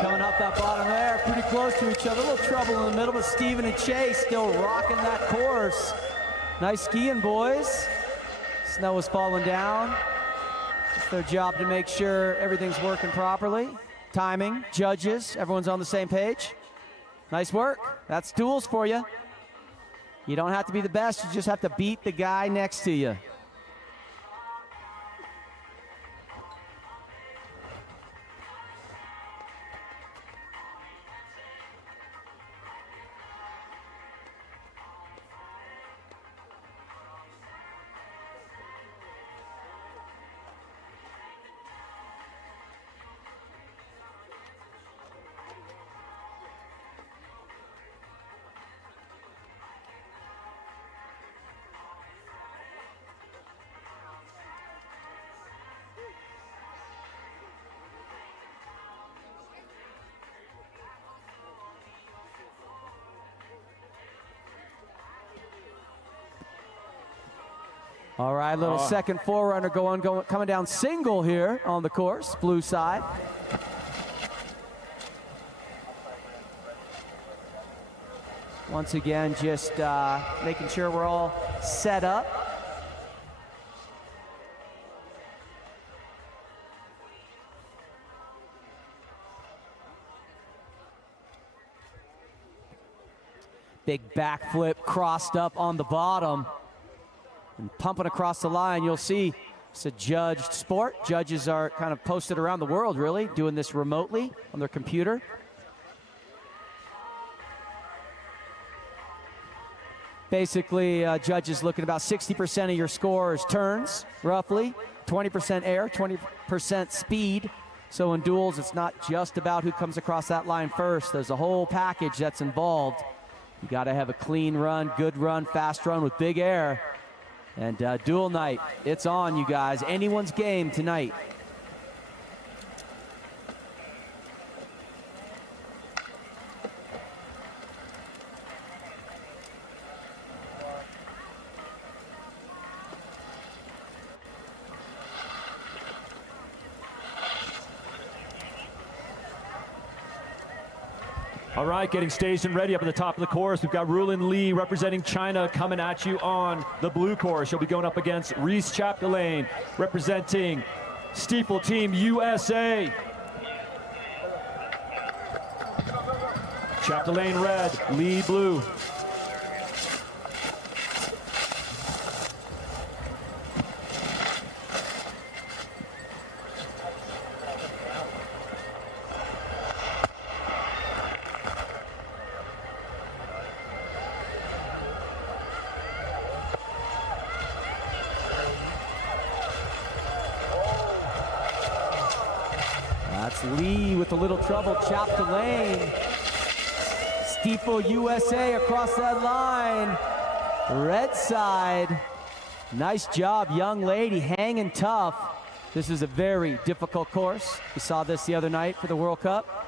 coming up that bottom there, pretty close to each other. A little trouble in the middle, but Steven and Chase still rocking that course. Nice skiing, boys. Snow is falling down. It's their job to make sure everything's working properly. Timing, judges, everyone's on the same page. Nice work. That's duels for you. You don't have to be the best, you just have to beat the guy next to you. All right, little second forerunner coming down single here on the course, blue side. Once again, just making sure we're all set up. Big backflip crossed up on the bottom. And pumping across the line, you'll see it's a judged sport. Judges are kind of posted around the world, really, doing this remotely on their computer. Basically, judges look at about 60% of your score as turns, roughly, 20% air, 20% speed. So in duels, it's not just about who comes across that line first. There's a whole package that's involved. You got to have a clean run, good run, fast run with big air. And duel night, it's on, you guys. Anyone's game tonight. All right, getting staged and ready up at the top of the course. We've got Rulin Lee representing China coming at you on the blue course. She'll be going up against Reese Chapdelaine representing Steeple Team USA. Chapdelaine red, Lee blue. That's Lee with a little trouble. Chapdelaine. Steeple USA across that line. Red side. Nice job, young lady, hanging tough. This is a very difficult course. We saw this the other night for the World Cup.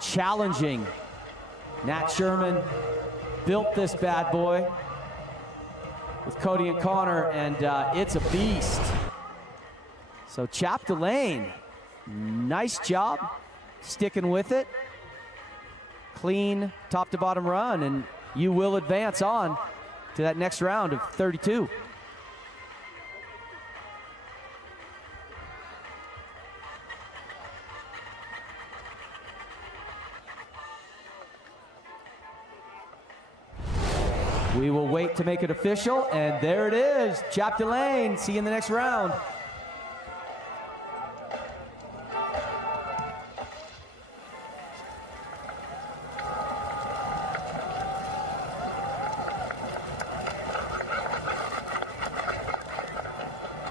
Challenging. Nat Sherman built this bad boy with Cody and Connor, and it's a beast. So Chapdelaine, nice job sticking with it. Clean top to bottom run, and you will advance on to that next round of 32. We will wait to make it official, and there it is. Chapdelaine, see you in the next round.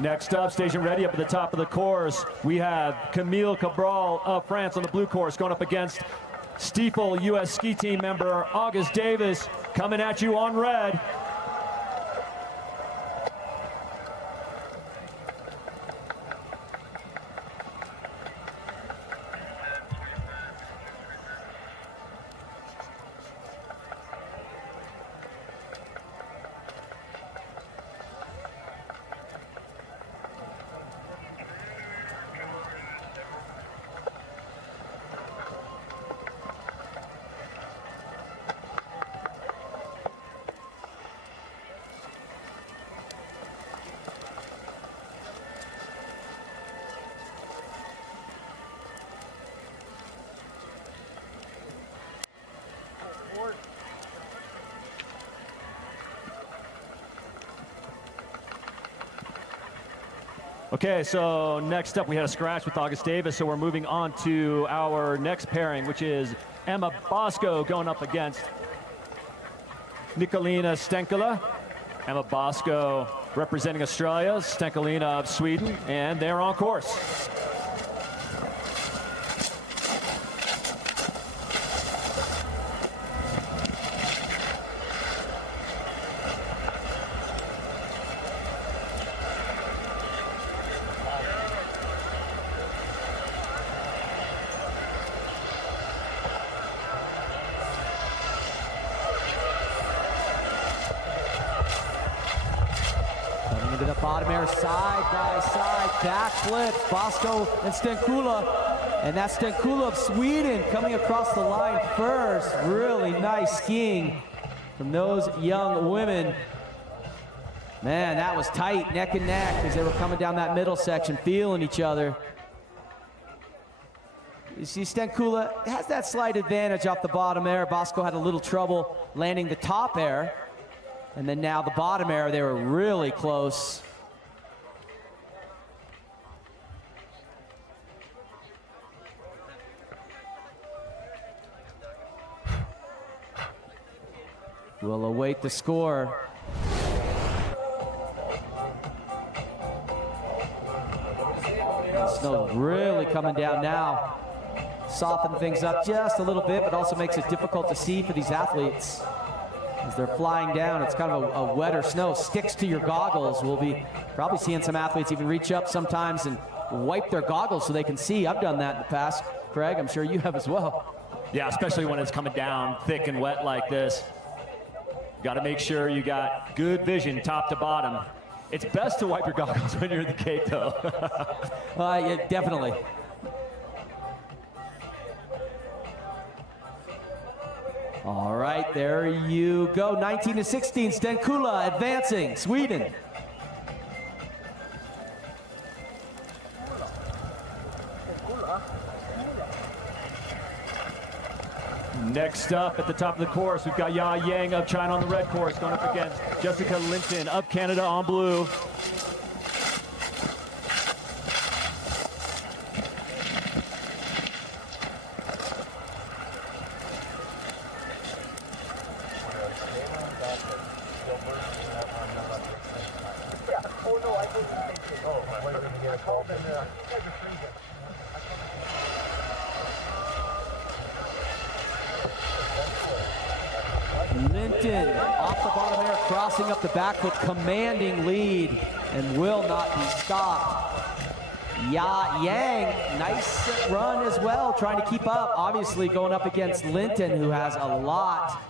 Next up, station ready up at the top of the course. We have Camille Cabral of France on the blue course going up against Steeple US ski team member August Davis coming at you on red. Okay, so next up we had a scratch with August Davis, so we're moving on to our next pairing, which is Emma Bosco going up against Nicolina Stenkola. Emma Bosco representing Australia, Stenkolina of Sweden, and they're on course. Into the bottom air, side by side, back flips, Bosco and Stenkola. And that's Stenkola of Sweden coming across the line first. Really nice skiing from those young women. Man, that was tight, neck and neck, as they were coming down that middle section, feeling each other. You see Stenkola has that slight advantage off the bottom air. Bosco had a little trouble landing the top air. And then now the bottom air, they were really close. We'll await the score. The snow's really coming down now. Soften things up just a little bit, but also makes it difficult to see for these athletes. As they're flying down, it's kind of a wetter snow, sticks to your goggles. We'll be probably seeing some athletes even reach up sometimes and wipe their goggles so they can see. I've done that in the past, Craig. I'm sure you have as well. Yeah, especially when it's coming down thick and wet like this. Got to make sure you got good vision top to bottom. It's best to wipe your goggles when you're at the gate, though. Yeah, definitely. All right, there you go. 19 to 16, Stenkola advancing, Sweden. Next up at the top of the course, we've got Ya Yang of China on the red course going up against Jessica Linton of Canada on blue. Linton off the bottom air, crossing up the back with commanding lead and will not be stopped. Ya Yang, nice run as well, trying to keep up. Obviously going up against Linton, who has a lot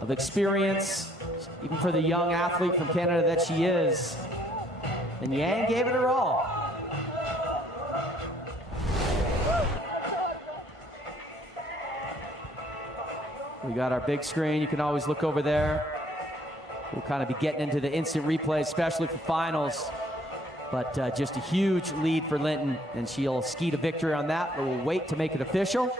of experience, even for the young athlete from Canada that she is. And Yang gave it her all. We got our big screen. You can always look over there. We'll kind of be getting into the instant replay, especially for finals. But just a huge lead for Linton, and she'll ski to victory on that, but we'll wait to make it official.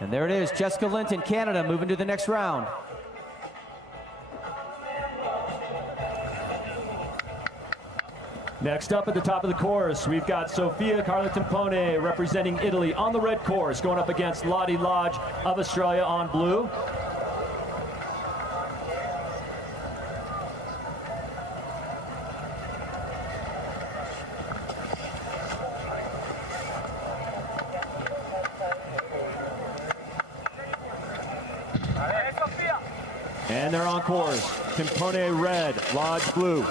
And there it is, Jessica Linton, Canada, moving to the next round. Next up at the top of the course, we've got Sofia Carla Timpone representing Italy on the red course, going up against Lottie Lodge of Australia on blue. And they're on course. Timpone red, Lodge blue.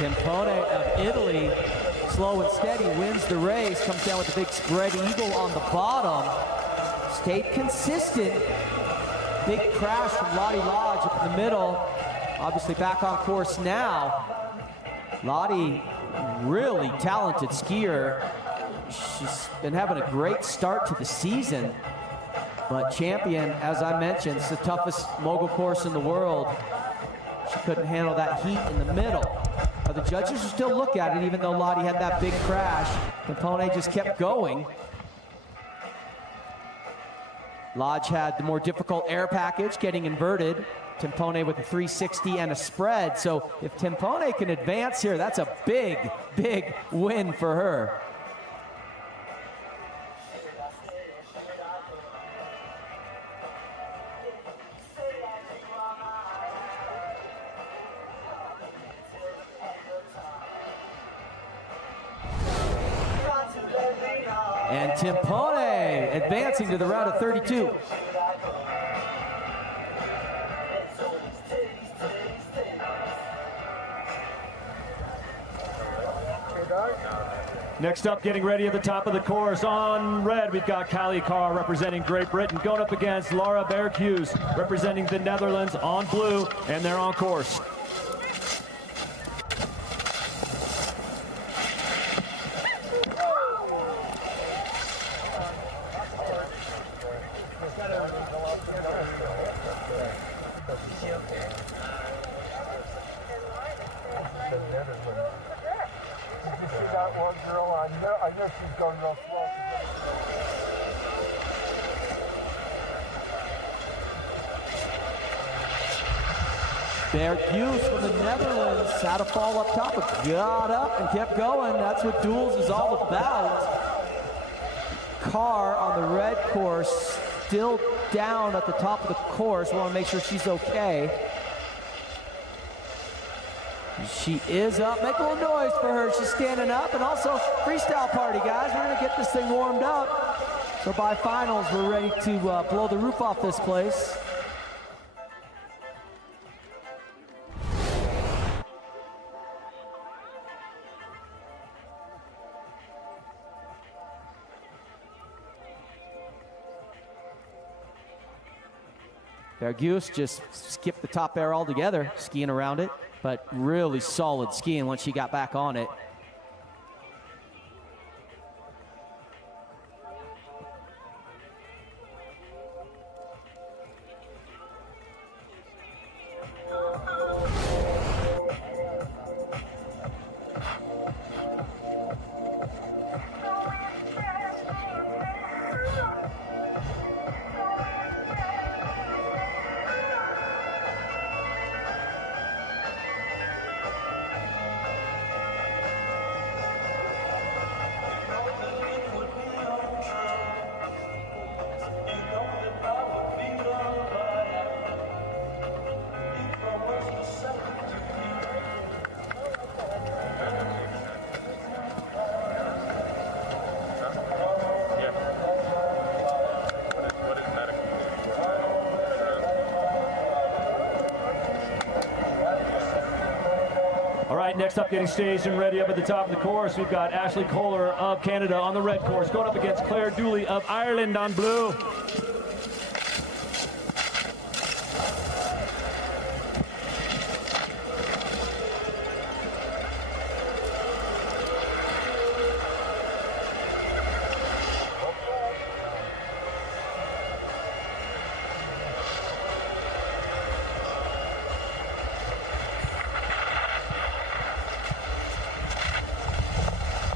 Timpone of Italy, slow and steady, wins the race, comes down with a big spread eagle on the bottom. Stayed consistent. Big crash from Lottie Lodge up in the middle. Obviously back on course now. Lottie, really talented skier. She's been having a great start to the season. But champion, as I mentioned, it's the toughest mogul course in the world. She couldn't handle that heat in the middle. But the judges will still look at it, even though Lottie had that big crash. Timpone just kept going. Lodge had the more difficult air package, getting inverted. Timpone with a 360 and a spread. So if Timpone can advance here, that's a big, big win for her. And Timpone advancing to the round of 32. Next up, getting ready at the top of the course. On red, we've got Callie Carr representing Great Britain, going up against Laura Berghus representing the Netherlands on blue, and they're on course. Berghus from the Netherlands had a fall up top, but got up and kept going. That's what duels is all about. Carr on the red course, still down at the top of the course. We want to make sure she's okay. She is up. Make a little noise for her. She's standing up. And also, freestyle party, guys. We're going to get this thing warmed up. So by finals, we're ready to blow the roof off this place. Berghus just skipped the top air altogether, skiing around it, but really solid skiing once she got back on it. Next up, getting staged and ready up at the top of the course, we've got Ashley Kohler of Canada on the red course, going up against Claire Dooley of Ireland on blue.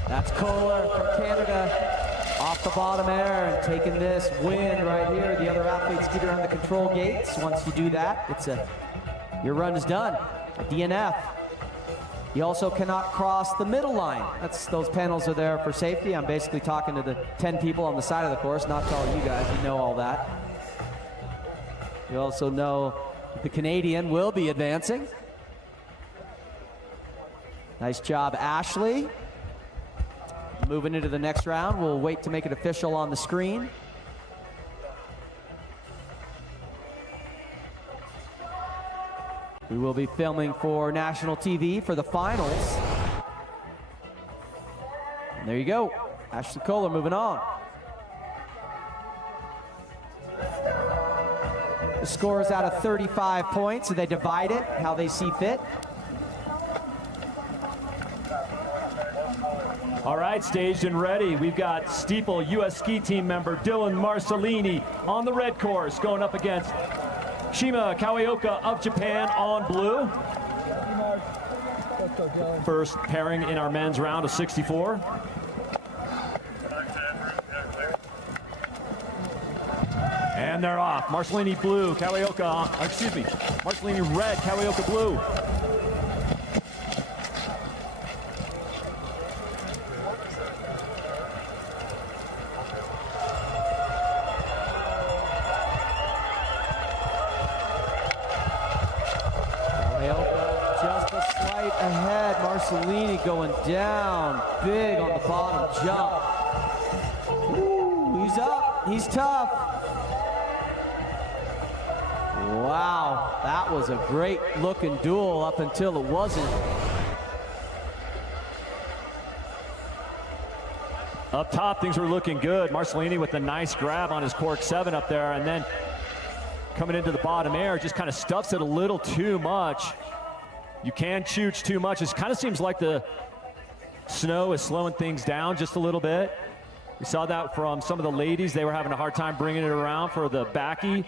That's Kohler from Canada off the bottom air and taking this win right here. The other athletes get around the control gates. Once you do that, your run is done. A DNF. You also cannot cross the middle line. Those panels are there for safety. I'm basically talking to the 10 people on the side of the course, not to all you guys. You know all that. You also know the Canadian will be advancing. Nice job, Ashley. Moving into the next round, we'll wait to make it official on the screen. We will be filming for national TV for the finals. And there you go. Ashley Kohler moving on. The score is out of 35 points, so they divide it how they see fit. All right, staged and ready. We've got Steeple U.S. ski team member Dylan Marcellini on the red course going up against Shima Kawaoka of Japan on blue. First pairing in our men's round of 64. And they're off. Marcellini blue, Kawaoka, Marcellini red, Kawaoka blue. Just a slight ahead. Marcellini going down big on the bottom jump. Ooh, he's up. He's tough. Wow, that was a great looking duel up until it wasn't. Up top, things were looking good. Marcellini with a nice grab on his cork 7 up there, and then coming into the bottom air, just kind of stuffs it a little too much. You can chooch too much. It kind of seems like the snow is slowing things down just a little bit. We saw that from some of the ladies. They were having a hard time bringing it around for the backy.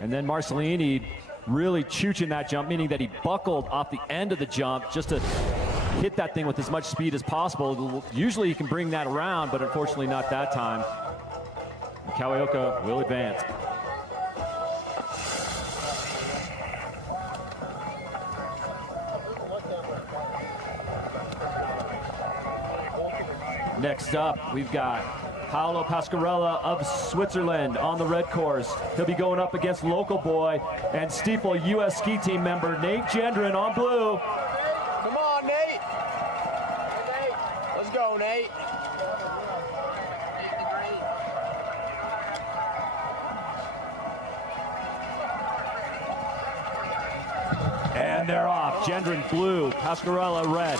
And then Marcellini really chooching that jump, meaning that he buckled off the end of the jump just to hit that thing with as much speed as possible. Usually he can bring that around, but unfortunately not that time. And Kawaoka will advance. Next up, we've got Paolo Pasquarella of Switzerland on the red course. He'll be going up against local boy and Steeple U.S. ski team member Nate Gendron on blue. Come on, Nate. Hey, Nate. Let's go, Nate. And they're off. Gendron blue, Pasquarella red.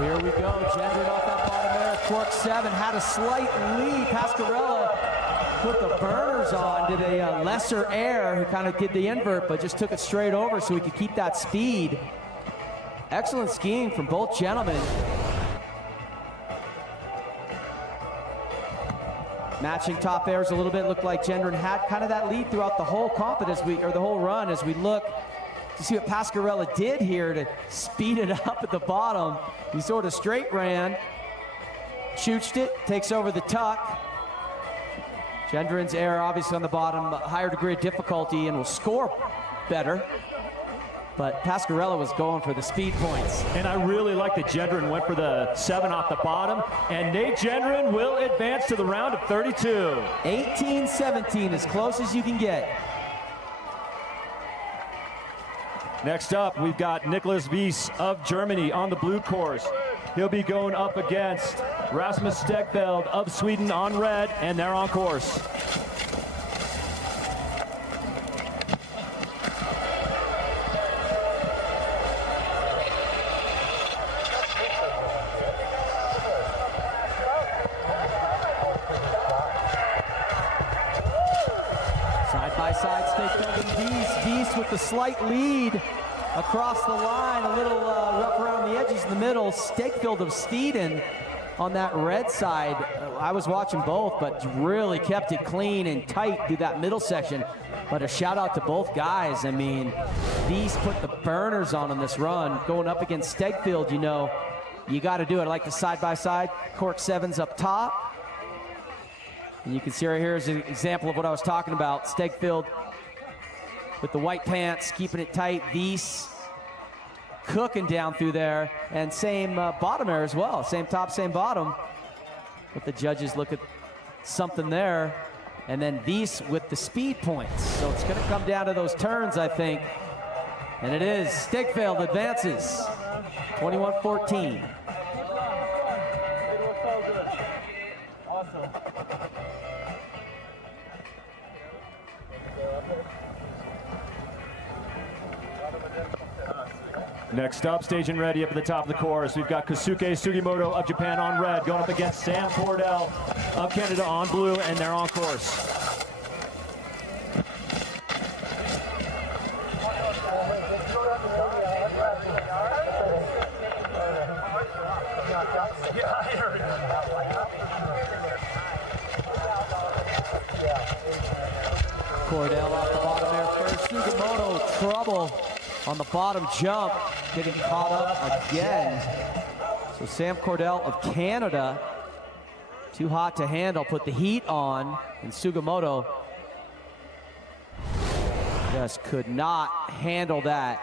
Here we go, Gendron off that bottom air, cork 7, had a slight lead. Pasquarella put the burners on, did a lesser air, who kind of did the invert, but just took it straight over so he could keep that speed. Excellent skiing from both gentlemen. Matching top airs a little bit, looked like Gendron had kind of that lead throughout the whole comp or the whole run as we look to see what Pasquarella did here to speed it up at the bottom. He sort of straight ran, chooched it, takes over the tuck. Gendron's air obviously on the bottom, a higher degree of difficulty and will score better. But Pasquarella was going for the speed points. And I really like that Gendron went for the 7 off the bottom. And Nate Gendron will advance to the round of 32. 18-17, as close as you can get. Next up, we've got Nicholas Wies of Germany on the blue course. He'll be going up against Rasmus Stegfeld of Sweden on red, and they're on course. Side by side, Stegfeld and Wies with the slight lead across the line, a little rough around the edges in the middle. Stegfeld of Sweden on that red side. I was watching both, but really kept it clean and tight through that middle section. But a shout out to both guys. I mean, Wies put the burners on this run. Going up against Stegfeld, you know, you got to do it. I like the side by side, cork 7s up top. And you can see right here is an example of what I was talking about. Stegfeld with the white pants, keeping it tight. Wies cooking down through there. And same bottom air as well. Same top, same bottom. But the judges look at something there and then FIS with the speed points. So it's gonna come down to those turns, I think. And it is. Stegfeld advances, 21-14. Next up, staging ready up at the top of the course, we've got Kosuke Sugimoto of Japan on red, going up against Sam Cordell of Canada on blue, and they're on course. Cordell off the bottom there first. Sugimoto, trouble on the bottom jump, getting caught up again. So Sam Cordell of Canada, too hot to handle, put the heat on, and Sugimoto just could not handle that.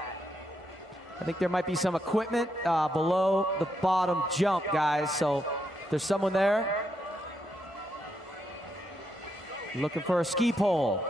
I think there might be some equipment below the bottom jump, guys, so there's someone there looking for a ski pole.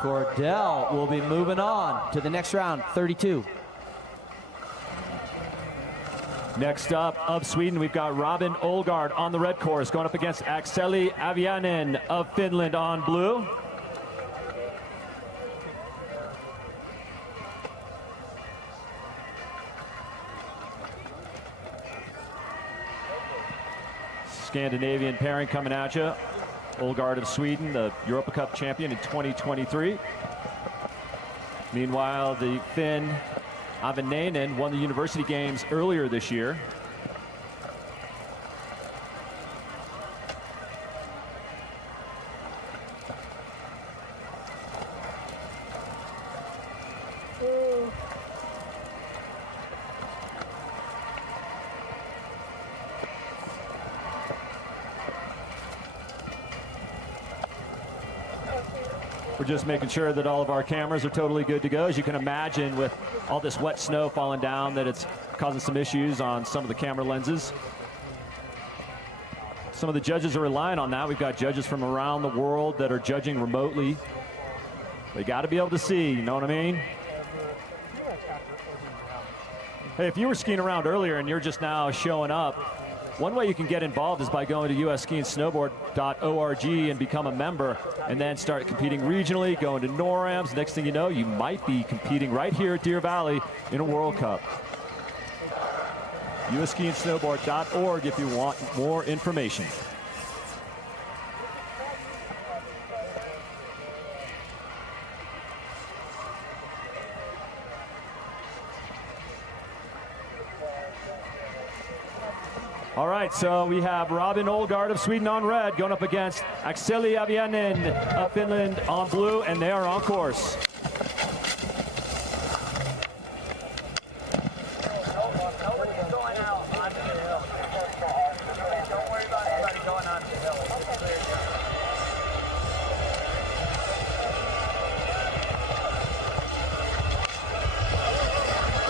Cordell will be moving on to the next round, 32. Next up, of Sweden, we've got Robin Olgard on the red course, going up against Akseli Avianen of Finland on blue. Scandinavian pairing coming at you. Olgard of Sweden, the Europa Cup champion in 2023. Meanwhile, the Finn Avianen won the University Games earlier this year. We're just making sure that all of our cameras are totally good to go. As you can imagine, with all this wet snow falling down, that it's causing some issues on some of the camera lenses. Some of the judges are relying on that. We've got judges from around the world that are judging remotely. They got to be able to see, you know what I mean? Hey, if you were skiing around earlier and you're just now showing up, one way you can get involved is by going to usskiandsnowboard.org and become a member, and then start competing regionally, going to NORAMs. Next thing you know, you might be competing right here at Deer Valley in a World Cup. usskiandsnowboard.org if you want more information. All right, so we have Robin Olgard of Sweden on red going up against Akseli Avianen of Finland on blue, and they are on course.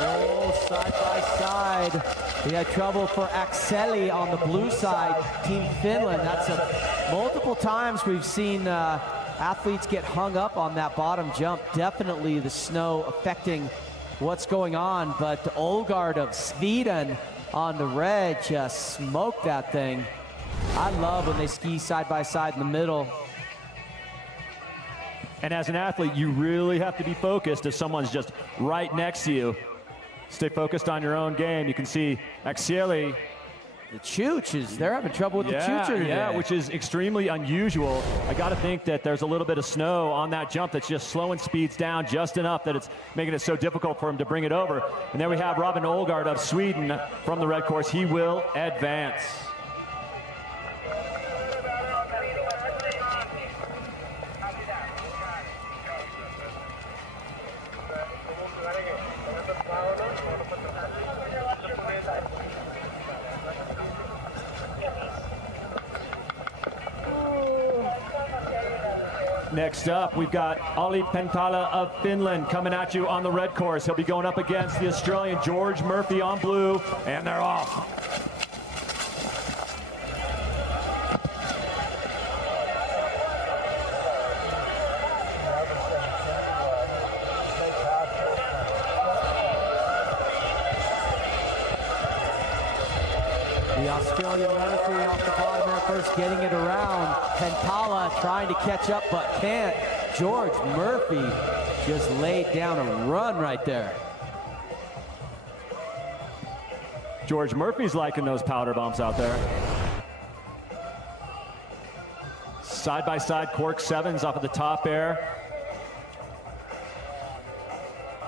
Oh, side by side. We had trouble for Akseli on the blue side, Team Finland. That's multiple times we've seen athletes get hung up on that bottom jump. Definitely the snow affecting what's going on, but Olgard of Sweden on the red just smoked that thing. I love when they ski side by side in the middle. And as an athlete, you really have to be focused if someone's just right next to you. Stay focused on your own game. You can see Akseli. The Chooch they're having trouble with the Choocher today. Yeah, which is extremely unusual. I got to think that there's a little bit of snow on that jump that's just slowing speeds down just enough that it's making it so difficult for him to bring it over. And there we have Robin Olgard of Sweden from the red course. He will advance. Next up, we've got Ali Pentala of Finland coming at you on the red course. He'll be going up against the Australian George Murphy on blue, and they're off. The Australian Murphy off the bottom there first, getting it around. Pentala trying to catch up, but can't. George Murphy just laid down a run right there. George Murphy's liking those powder bumps out there. Side-by-side cork sevens off of the top air.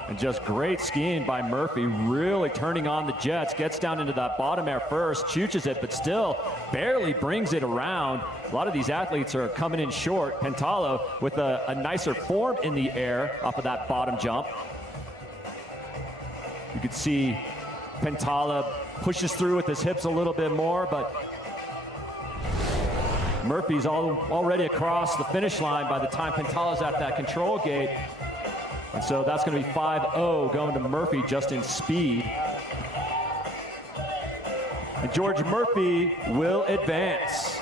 And just great skiing by Murphy, really turning on the jets, gets down into that bottom air first, chooches it, but still barely brings it around. A lot of these athletes are coming in short. Pentala with a nicer form in the air off of that bottom jump. You could see Pentala pushes through with his hips a little bit more, but Murphy's already across the finish line by the time Pentala's at that control gate. And so that's going to be 5-0 going to Murphy just in speed. And George Murphy will advance.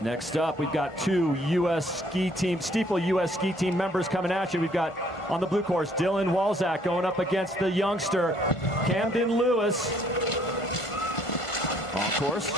Next up, we've got two U.S. ski team, Stiefel U.S. ski team members coming at you. We've got on the blue course, Dylan Walzak going up against the youngster, Camden Lewis. On course.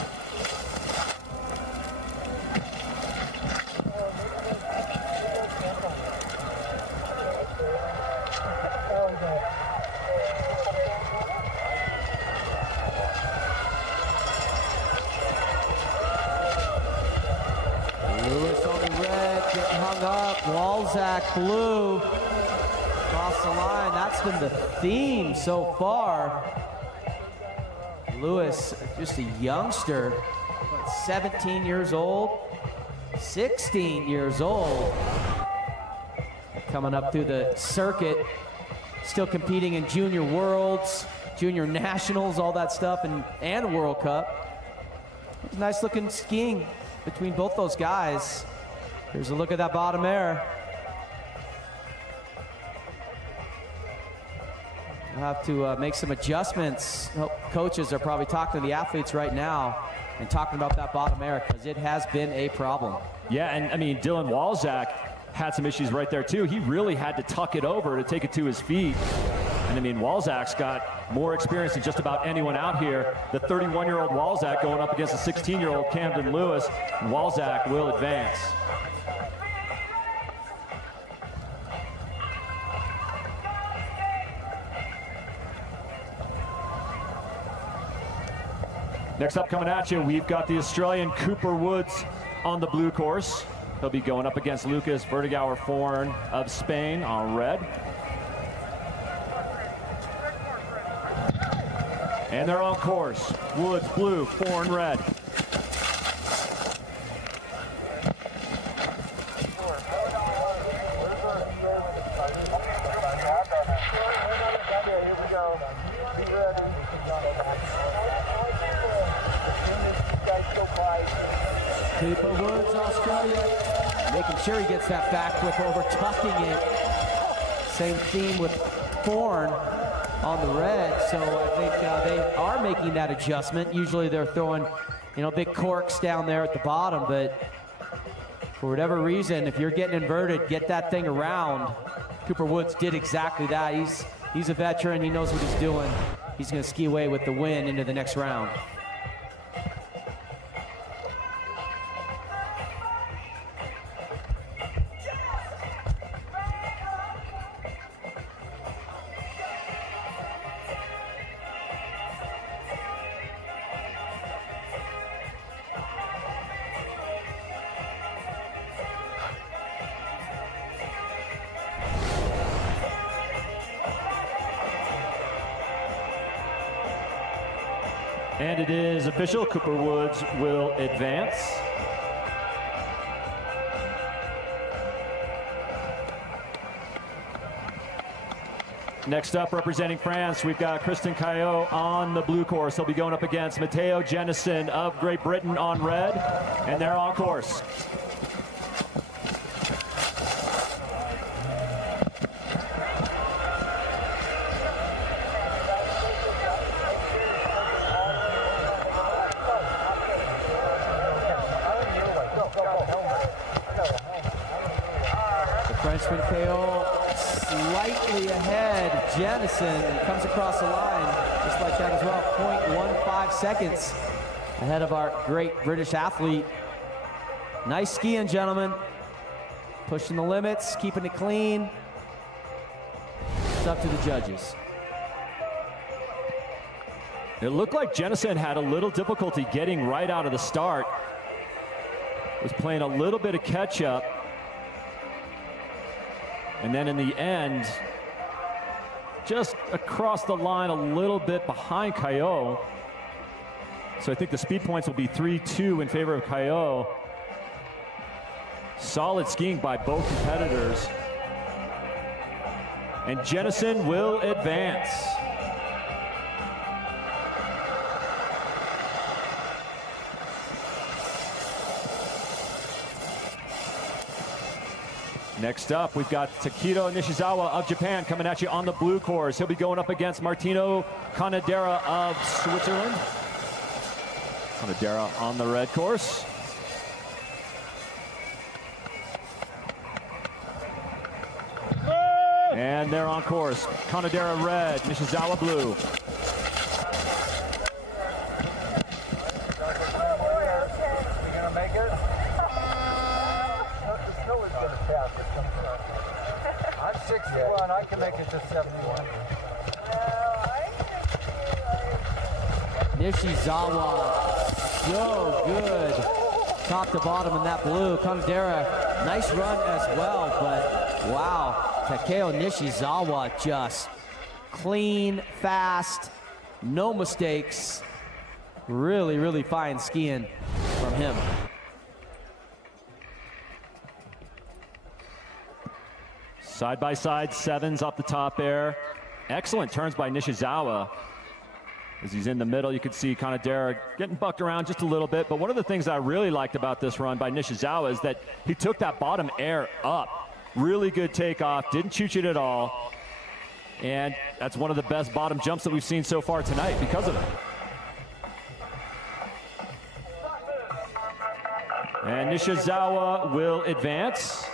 Lewis on the red, getting hung up. Walzak blue. Across the line. That's been the theme so far. Lewis, just a youngster, 17 years old, 16 years old. Coming up through the circuit, still competing in junior worlds, junior nationals, all that stuff, and World Cup. Nice looking skiing between both those guys. Here's a look at that bottom air. We'll have to make some adjustments. Coaches are probably talking to the athletes right now and talking about that bottom air because it has been a problem. Yeah, and I mean, Dylan Walzak had some issues right there too. He really had to tuck it over to take it to his feet. And I mean, Walzak's got more experience than just about anyone out here. The 31-year-old Walzak going up against the 16-year-old Camden Lewis. And Walzak will advance. Next up coming at you, we've got the Australian Cooper Woods on the blue course. He'll be going up against Lucas Vertigauer Forn of Spain on red. And they're on course. Woods blue, Forn red. Cooper Woods, Australia, making sure he gets that back flip over, tucking it. Same theme with Forn on the red, so I think they are making that adjustment. Usually they're throwing, big corks down there at the bottom, but for whatever reason, if you're getting inverted, get that thing around. Cooper Woods did exactly that. He's a veteran, he knows what he's doing. He's gonna ski away with the win into the next round. And it is official, Cooper Woods will advance. Next up, representing France, we've got Christian Caillot on the blue course. He'll be going up against Matteo Jennison of Great Britain on red, and they're on course. Frenchman Caillot slightly ahead of Jennison and comes across the line just like that as well. 0.15 seconds ahead of our great British athlete. Nice skiing, gentlemen. Pushing the limits, keeping it clean. It's up to the judges. It looked like Jennison had a little difficulty getting right out of the start. Was playing a little bit of catch up. And then in the end, just across the line a little bit behind Caillot. So I think the speed points will be 3-2 in favor of Caillot. Solid skiing by both competitors. And Jennison will advance. Next up, we've got Takedo Nishizawa of Japan coming at you on the blue course. He'll be going up against Martino Canadera of Switzerland. Canadera on the red course. And they're on course. Canadera red, Nishizawa blue. I'm 61, I can make it to 71. Nishizawa, so good. Top to bottom in that blue. Canadera, nice run as well, but wow. Takeo Nishizawa just clean, fast, no mistakes. Really, really fine skiing from him. Side-by-side sevens off the top there. Excellent turns by Nishizawa. As he's in the middle, you can see Canadera getting bucked around just a little bit. But one of the things I really liked about this run by Nishizawa is that he took that bottom air up. Really good takeoff, didn't choo it at all. And that's one of the best bottom jumps that we've seen so far tonight because of it. And Nishizawa will advance.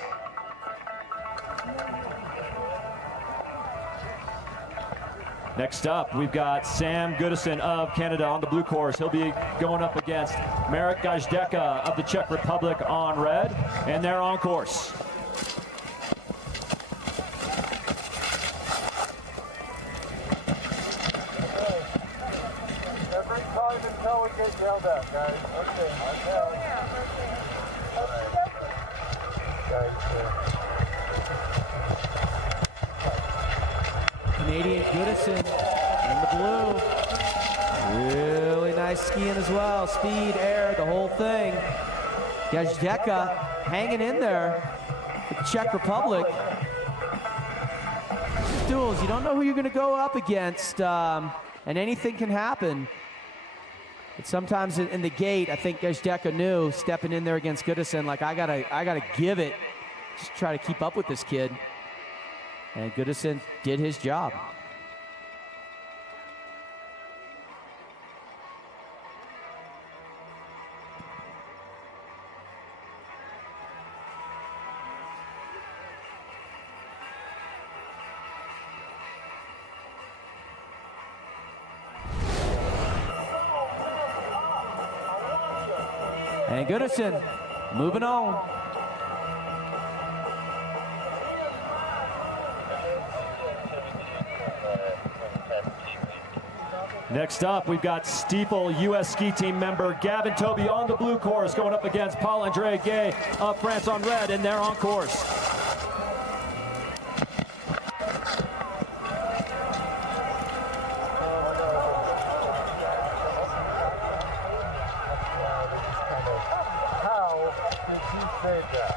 Next up, we've got Sam Goodison of Canada on the blue course. He'll be going up against Marek Gajdeka of the Czech Republic on red, and they're on course. Every time until we get yelled at, guys. Okay. Canadian Goodison in the blue. Really nice skiing as well. Speed, air, the whole thing. Gajdeka hanging in there for the Czech Republic. These duels, you don't know who you're going to go up against, and anything can happen. But sometimes in the gate, I think Gajdeka knew, stepping in there against Goodison, like I gotta give it, just try to keep up with this kid. And Goodison did his job. And Goodison moving on. Next up, we've got Steeple U.S. ski team member Gavin Toby on the blue course going up against Paul-André Gay of France on red, and they're on course. How did you say that?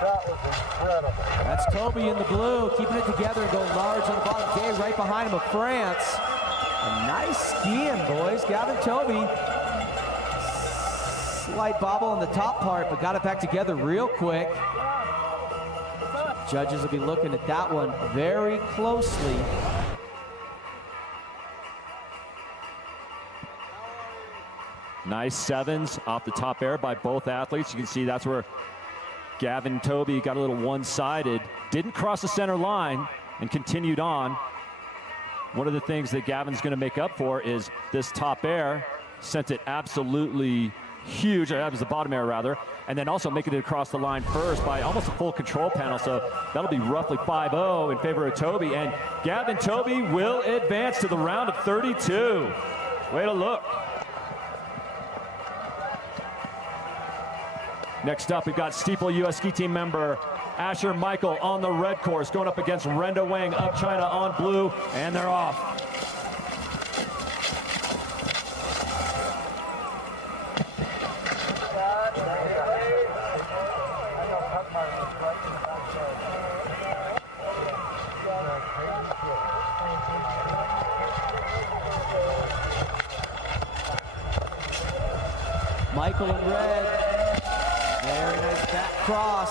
That was incredible. That's Toby in the blue, keeping it together and going large on the bottom. Gay right behind him of France. A nice skiing, boys. Gavin Toby. Slight bobble on the top part, but got it back together real quick. Judges will be looking at that one very closely. Nice sevens off the top air by both athletes. You can see that's where Gavin Toby got a little one-sided. Didn't cross the center line and continued on. One of the things that Gavin's going to make up for is this top air. Sent it absolutely huge. That was the bottom air, rather. And then also making it across the line first by almost a full control panel. So that'll be roughly 5-0 in favor of Toby. And Gavin Toby will advance to the round of 32. Way to look. Next up, we've got Steeple U.S. ski team member Asher Michael on the red course, going up against Renda Wang of China on blue, and they're off. Michael in red. Very nice back cross.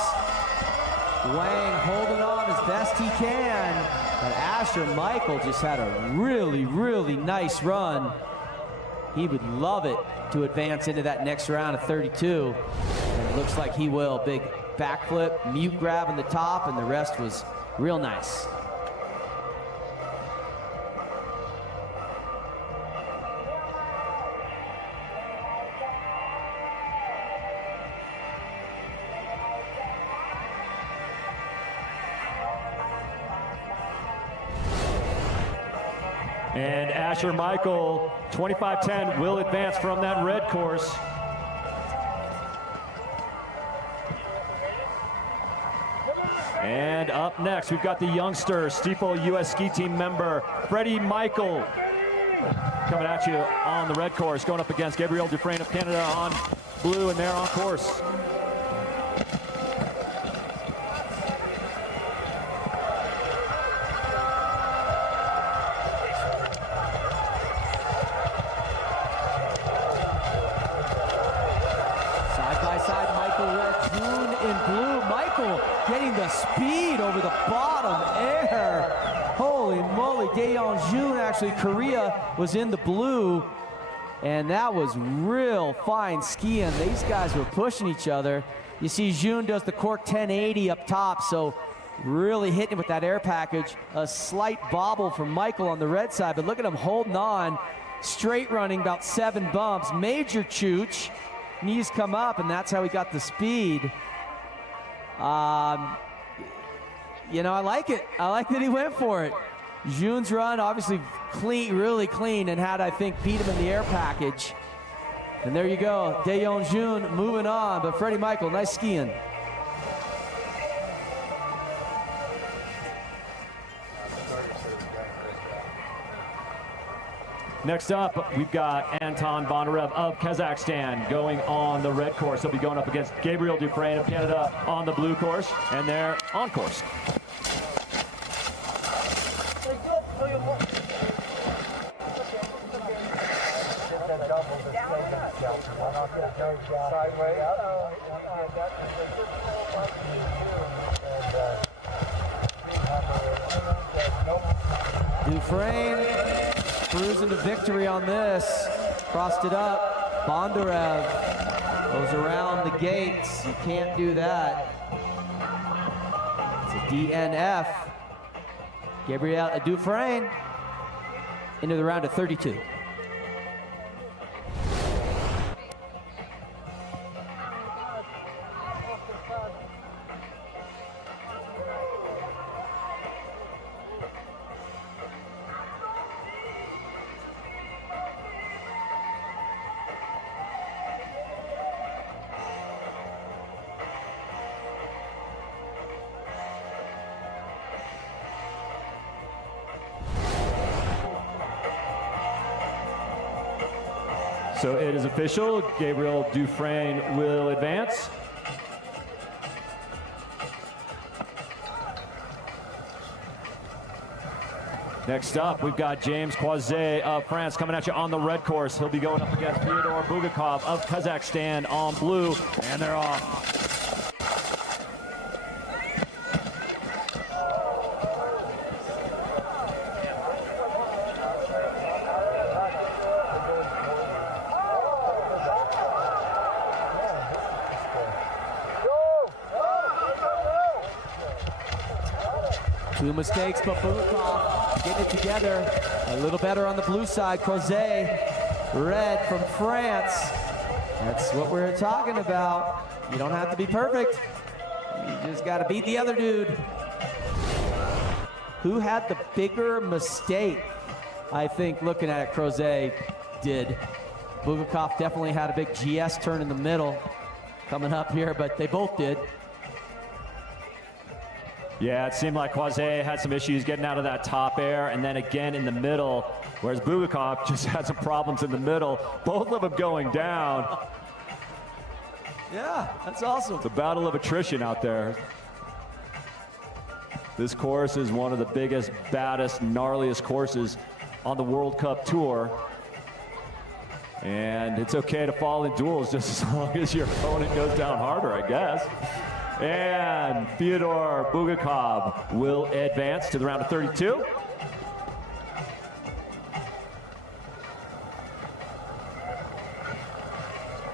Wang holding on as best he can. But Asher Michael just had a really, really nice run. He would love it to advance into that next round of 32. And it looks like he will. Big backflip, mute grab on the top, and the rest was real nice. And Asher Michael, 25-10, will advance from that red course. And up next, we've got the youngster, Steeple U.S. ski team member, Freddie Michael, coming at you on the red course, going up against Gabriel Dufresne of Canada on blue, and they're on course. Getting the speed over the bottom air. Holy moly, Daeyeon actually, Korea was in the blue, and that was real fine skiing. These guys were pushing each other. You see Jun does the cork 1080 up top, so really hitting with that air package. A slight bobble from Michael on the red side, but look at him holding on, straight running about 7 bumps. Major chooch, knees come up, and that's how he got the speed. You know, I like it. I like that he went for it. Jun's run, obviously clean, really clean, and had, I think, beat him in the air package. And there you go, Daeyeon Jun moving on, but Freddie Michael, nice skiing. Next up, we've got Anton Bondarev of Kazakhstan going on the red course. He'll be going up against Gabriel Dufresne of Canada on the blue course, and they're on course. Dufresne cruising to victory on this. Crossed it up. Bondarev goes around the gates. You can't do that. It's a DNF. Gabriel Dufresne into the round of 32. So it is official, Gabriel Dufresne will advance. Next up, we've got James Croiset of France coming at you on the red course. He'll be going up against Fyodor Bugakov of Kazakhstan on blue, and they're off. Two mistakes, but Bugakov getting it together. A little better on the blue side. Croiset, red from France. That's what we're talking about. You don't have to be perfect. You just got to beat the other dude. Who had the bigger mistake? I think looking at it, Croiset did. Bugakov definitely had a big GS turn in the middle coming up here, but they both did. Yeah, it seemed like Croiset had some issues getting out of that top air, and then again in the middle, whereas Bugakov just had some problems in the middle. Both of them going down. Yeah, that's awesome. It's a battle of attrition out there. This course is one of the biggest, baddest, gnarliest courses on the World Cup Tour. And it's okay to fall in duels just as long as your opponent goes down harder, I guess. And Fyodor Bugakov will advance to the round of 32.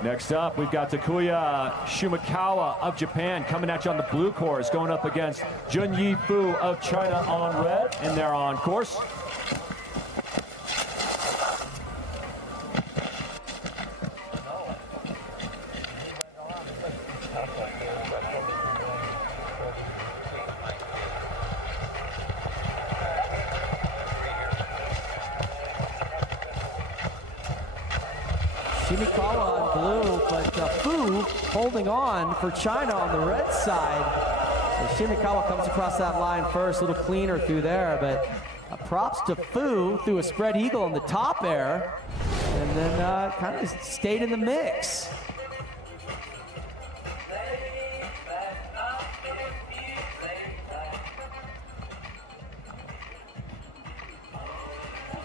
Next up, we've got Takuya Shumikawa of Japan coming at you on the blue course, going up against Junyi Fu of China on red, and they're on course. Shumikawa on blue, but Fu holding on for China on the red side. So Shumikawa comes across that line first, a little cleaner through there, but props to Fu through a spread eagle on the top air, and then kind of stayed in the mix.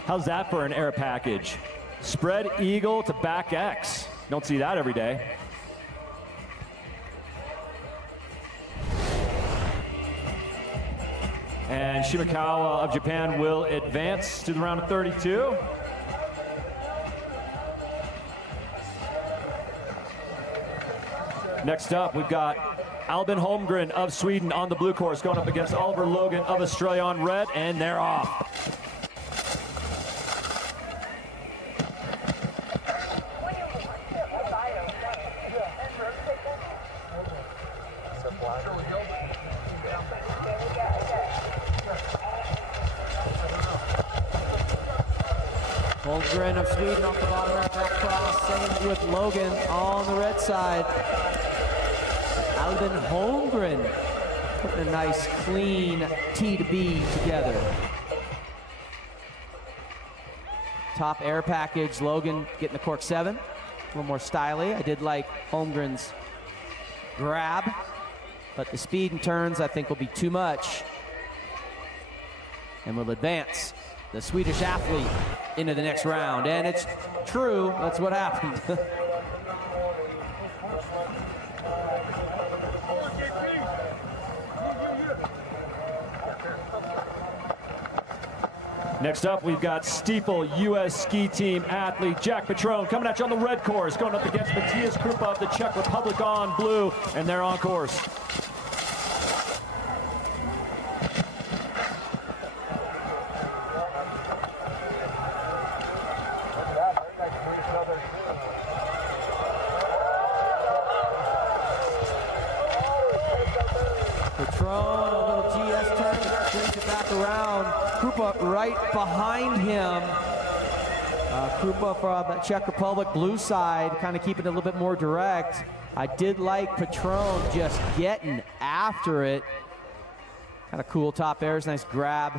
How's that for an air package? Spread eagle to back X. Don't see that every day. And Shumikawa of Japan will advance to the round of 32. Next up, we've got Albin Holmgren of Sweden on the blue course going up against Oliver Logan of Australia on red, and they're off. Holmgren of Sweden off the bottom air back cross, same with Logan on the red side. Albin Holmgren putting a nice clean T to B together. Top air package, Logan getting the cork 7. A little more styly. I did like Holmgren's grab, but the speed and turns I think will be too much. And will advance the Swedish athlete into the next round. And it's true, that's what happened. Next up, we've got Stiefel U.S. ski team athlete Jack Petrone coming at you on the red course, going up against Matthias Krupa of the Czech Republic on blue, and they're on course. Petrone, a little GS turn, brings it back around. Krupa right behind him. Krupa from the Czech Republic, blue side, kind of keeping it a little bit more direct. I did like Petrone just getting after it. Kind of cool top airs, nice grab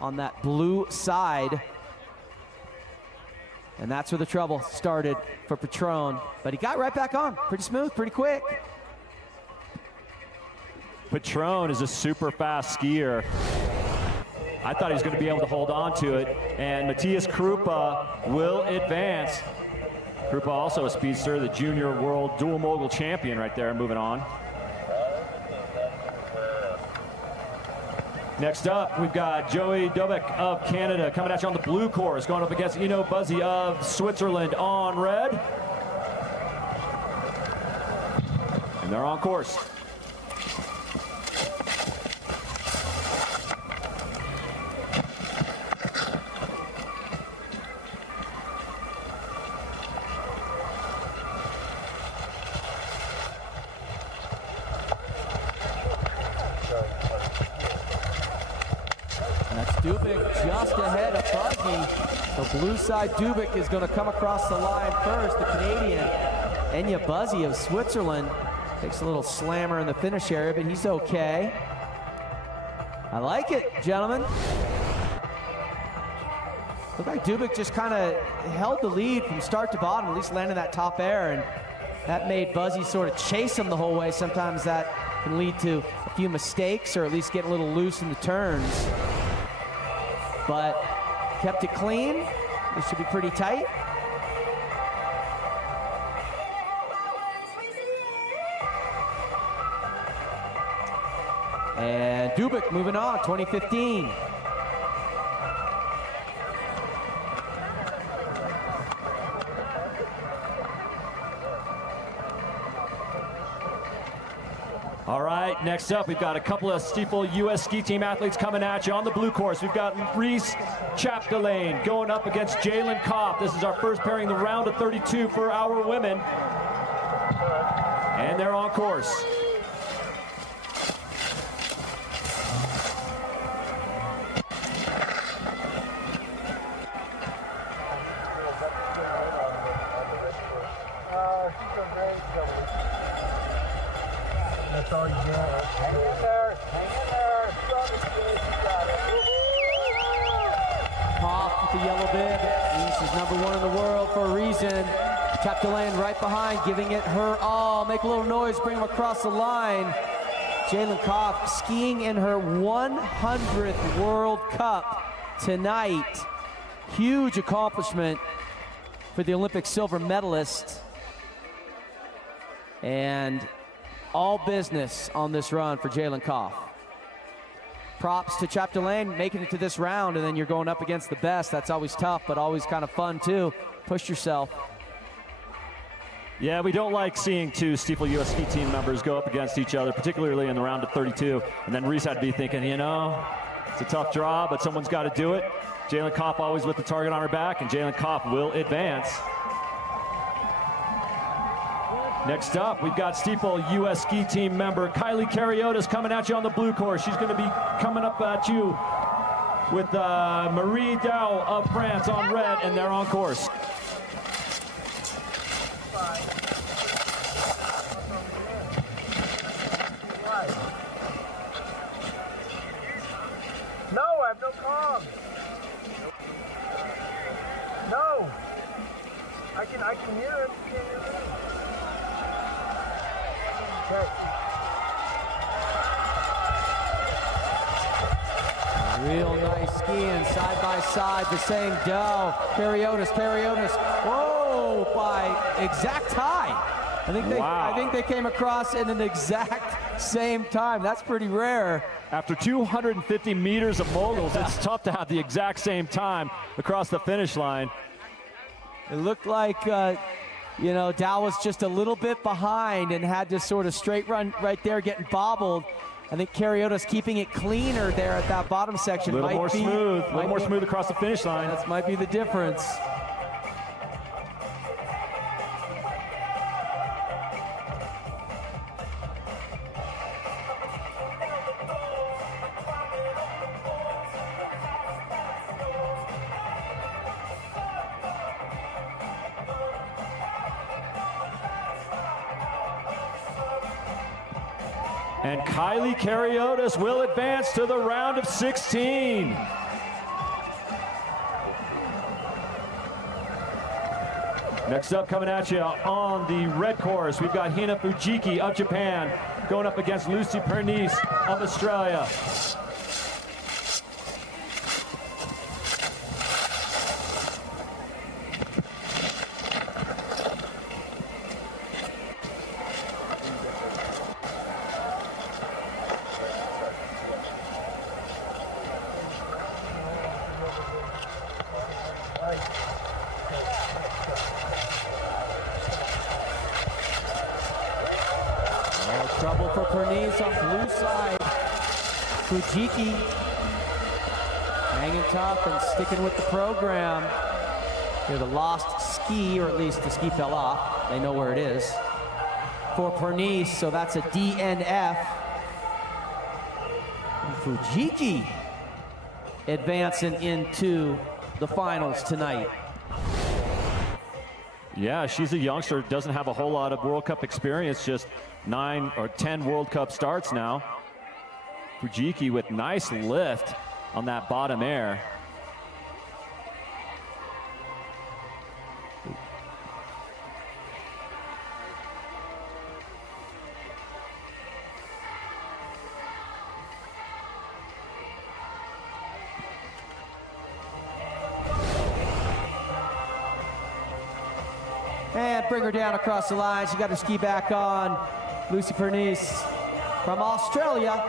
on that blue side. And that's where the trouble started for Petrone. But he got right back on, pretty smooth, pretty quick. Petrone is a super fast skier. I thought he was going to be able to hold on to it. And Matthias Krupa will advance. Krupa also a speedster, the junior world dual mogul champion right there, moving on. Next up, we've got Joey Dubek of Canada coming at you on the blue course, going up against Eno Buzzy of Switzerland on red. And they're on course. Dubik just ahead of Buzzy. The blue side Dubik is going to come across the line first. The Canadian, Enya Buzzy of Switzerland, takes a little slammer in the finish area, but he's okay. I like it, gentlemen. Looked like Dubik just kind of held the lead from start to bottom, at least landing that top air, and that made Buzzy sort of chase him the whole way. Sometimes that can lead to a few mistakes or at least get a little loose in the turns. But kept it clean. This should be pretty tight. And Dubik moving on, 2015. All right, next up, we've got a couple of Stiefel U.S. ski team athletes coming at you on the blue course. We've got Reese Chapdelaine going up against Jalen Kopp. This is our first pairing, the round of 32 for our women. And they're on course. That's all you got. Hang in there. Hang in there. Kopp with the yellow bib. Reese is #1 in the world for a reason. Chapdelaine right behind, giving it her all. Make a little noise, bring him across the line. Jalen Kopp skiing in her 100th World Cup tonight. Huge accomplishment for the Olympic silver medalist. And all business on this run for Jalen Kopp. Props to Chapdelaine making it to this round, and then you're going up against the best. That's always tough, but always kind of fun too. Push yourself. Yeah, we don't like seeing two Stiefel U.S. ski team members go up against each other, particularly in the round of 32. And then Reese had to be thinking, you know, it's a tough draw, but someone's got to do it. Jalen Kopp always with the target on her back, and Jalen Kopp will advance. Next up, we've got Stiefel U.S. ski team member Kylie Kariotis coming at you on the blue course. She's going to be coming up at you with Marie Dow of France on red, and they're on course. No, I have no comms. No. I can hear it. You can't hear me. Okay. Real nice skiing, side by side, the same Dow. Kariotis. Whoa, by exact time. I think they came across in an exact same time. That's pretty rare. After 250 meters of moguls, it's tough to have the exact same time across the finish line. It looked like, you know, Dow was just a little bit behind and had to sort of straight run right there, getting bobbled. I think Kariotis keeping it cleaner there at that bottom section. A little more smooth across the finish line. That might be the difference. And Kylie Kariotis will advance to the round of 16. Next up, coming at you on the red course, we've got Hina Fujiki of Japan going up against Lucy Pernice of Australia. Oh, trouble for Pernice on blue side. Fujiki hanging tough and sticking with the program. They're the lost ski, or at least the ski fell off. They know where it is. For Pernice, so that's a DNF. And Fujiki advancing into the finals tonight. Yeah, she's a youngster, doesn't have a whole lot of World Cup experience, just 9 or 10 World Cup starts now. Fujiki with nice lift on that bottom air. And bring her down across the line. She got her ski back on. Lucy Pernice from Australia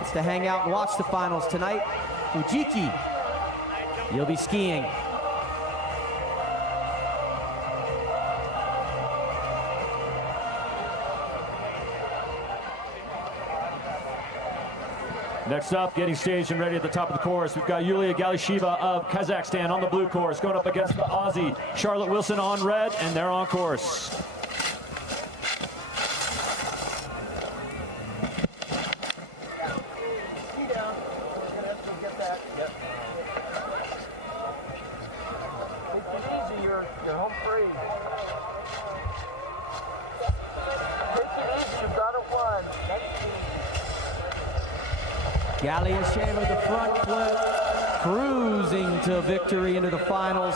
gets to hang out and watch the finals tonight. Fujiki, you'll be skiing. Next up, getting staged and ready at the top of the course, we've got Yulia Galisheva of Kazakhstan on the blue course, going up against the Aussie Charlotte Wilson on red, and they're on course. Ski down. We're gonna have to get that. Yep. Take it easy. You're home free. Take it easy. You got it won. Galisheva, the front flip, cruising to victory into the finals.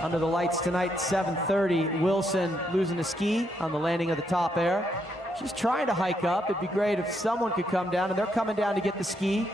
Under the lights tonight, 7:30. Wilson losing a ski on the landing of the top air. She's trying to hike up. It'd be great if someone could come down, and they're coming down to get the ski.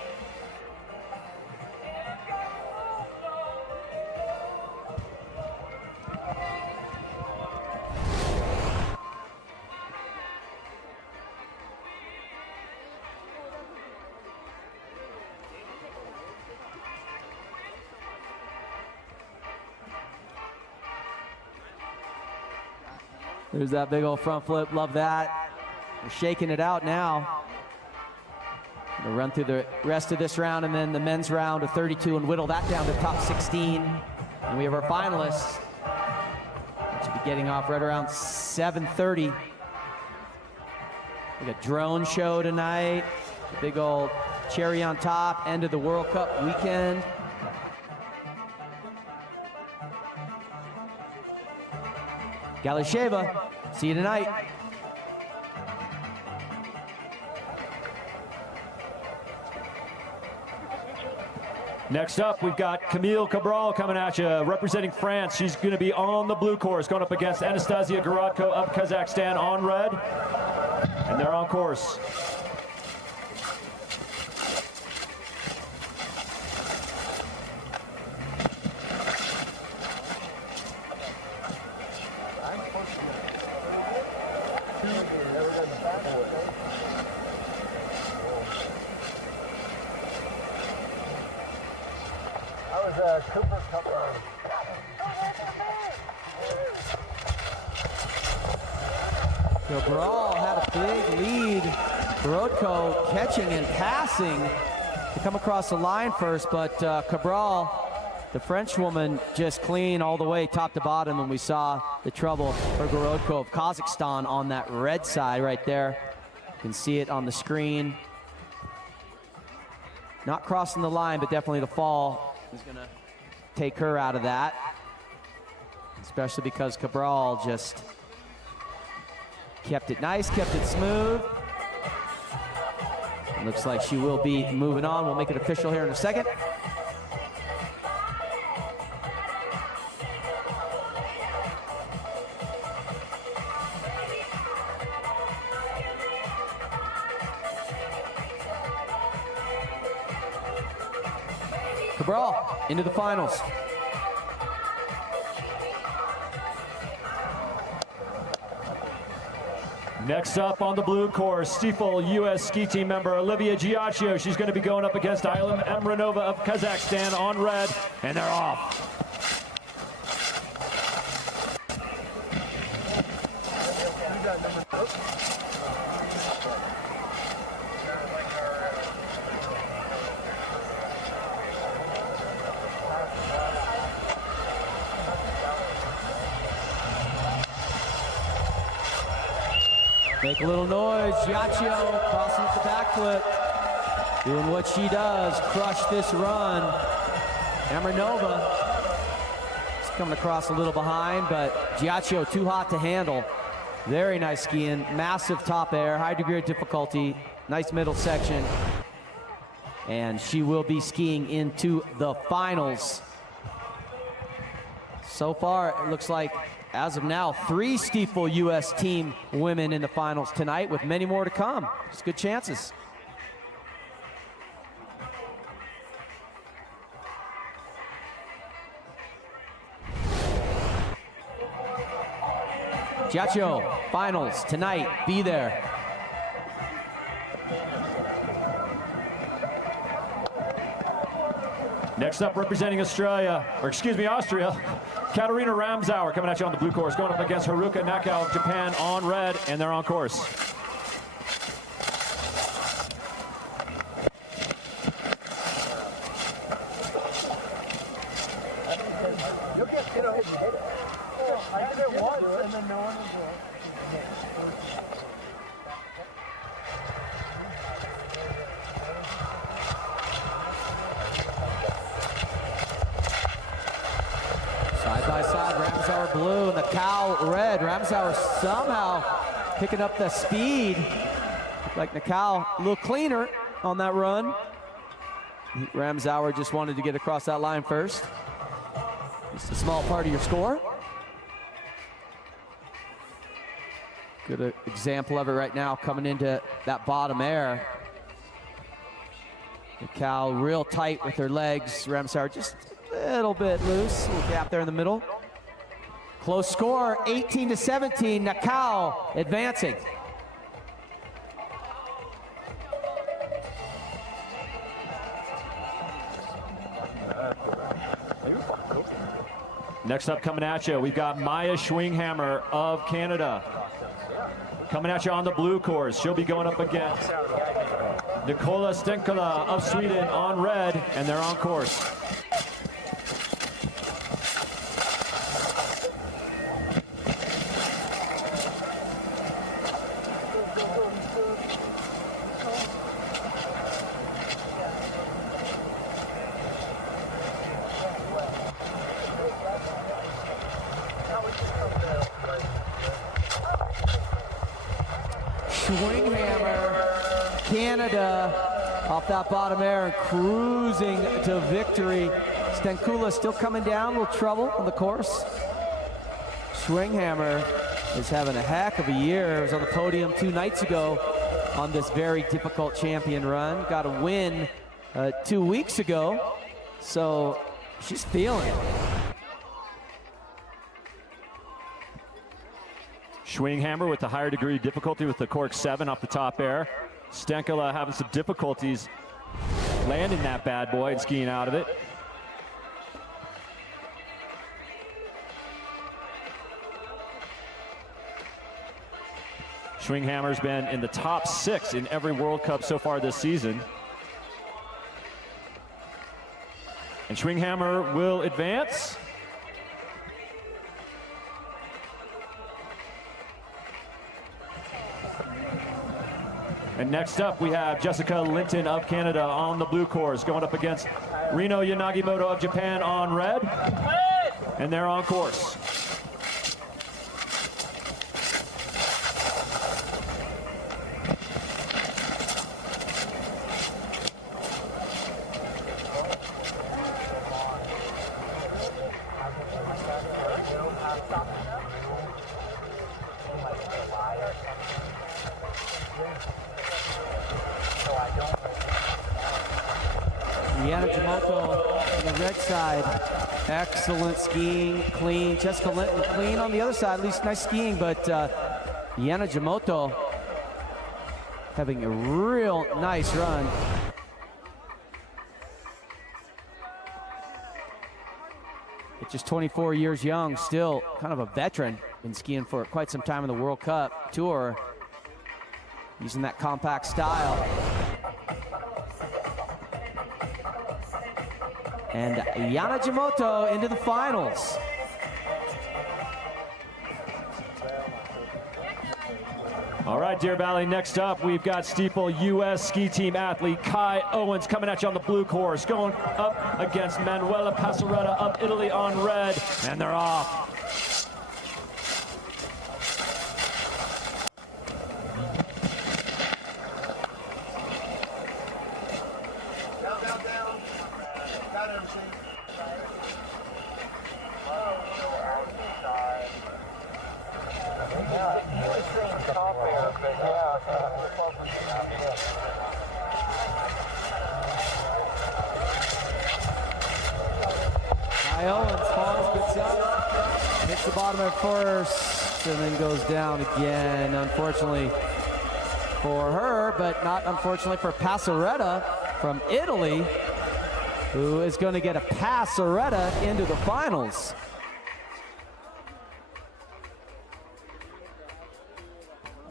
There's that big old front flip, love that. We're shaking it out now. Gonna run through the rest of this round and then the men's round of 32 and whittle that down to top 16. And we have our finalists, which will be getting off right around 7:30. We got drone show tonight, the big old cherry on top, end of the World Cup weekend. Galisheva, see you tonight. Next up, we've got Camille Cabral coming at you, representing France. She's going to be on the blue course, going up against Anastasia Gorodko of Kazakhstan on red, and they're on course. Cabral had a big lead. Gorodko catching and passing to come across the line first, but Cabral, the Frenchwoman, just clean all the way top to bottom, and we saw the trouble for Gorodko of Kazakhstan on that red side right there. You can see it on the screen. Not crossing the line, but definitely the fall is gonna take her out of that, especially because Cabral just kept it nice, kept it smooth. It looks like she will be moving on. We'll make it official here in a second. Cabral into the finals. Next up on the blue course, Stiefel U.S. ski team member Olivia Giacchio. She's going to be going up against Ilham Emranova of Kazakhstan on red, and they're off. Make a little noise. Giacchio crossing with the backflip. Doing what she does. Crush this run. Amernova is coming across a little behind, but Giacchio too hot to handle. Very nice skiing. Massive top air. High degree of difficulty. Nice middle section. And she will be skiing into the finals. So far, it looks like, as of now, 3 Stiefel U.S. team women in the finals tonight, with many more to come. It's good chances. Giacchio, finals tonight. Be there. Next up, representing Austria, Katarina Ramsauer coming at you on the blue course, going up against Haruka Nakao of Japan on red, and they're on course. I did it once and then no one was Side by side, Ramsauer blue and the cow red. Ramsauer somehow picking up the speed. Looked like Nakao a little cleaner on that run. Ramsauer just wanted to get across that line first. Just a small part of your score. Good example of it right now, coming into that bottom air. Nakao real tight with her legs. Ramsauer just a little bit loose. A little gap there in the middle. Close score, 18-17. Nakao advancing. Next up coming at you, we've got Maya Schwinghammer of Canada. Coming at you on the blue course. She'll be going up against Nicola Stenkola of Sweden on red, and they're on course. Schwinghammer, Canada, off that bottom air and cruising to victory. Stenkola still coming down, a little trouble on the course. Schwinghammer is having a heck of a year. He was on the podium 2 nights ago on this very difficult champion run. Got a win 2 weeks ago, so she's feeling it. Schwinghammer with the higher degree of difficulty with the cork 7 off the top air. Stenkola having some difficulties landing that bad boy and skiing out of it. Schwinghammer's been in the top 6 in every World Cup so far this season. And Schwinghammer will advance. And next up, we have Jessica Linton of Canada on the blue course, going up against Rino Yanagimoto of Japan on red, and they're on course. On the red side, excellent skiing, clean. Jessica Linton clean on the other side, at least nice skiing, but Yanagimoto having a real nice run. At just 24 years young, still kind of a veteran, been skiing for quite some time in the World Cup Tour. using that compact style. And Yana Jimoto into the finals. All right, Deer Valley, next up, we've got Steeple U.S. ski team athlete Kai Owens coming at you on the blue course, going up against Manuela Passaretta of Italy on red, and they're off. Kai Owens falls, gets up, hits the bottom at first, and then goes down again, unfortunately for her, but not unfortunately for Passaretta from Italy, who is going to get a Passaretta into the finals.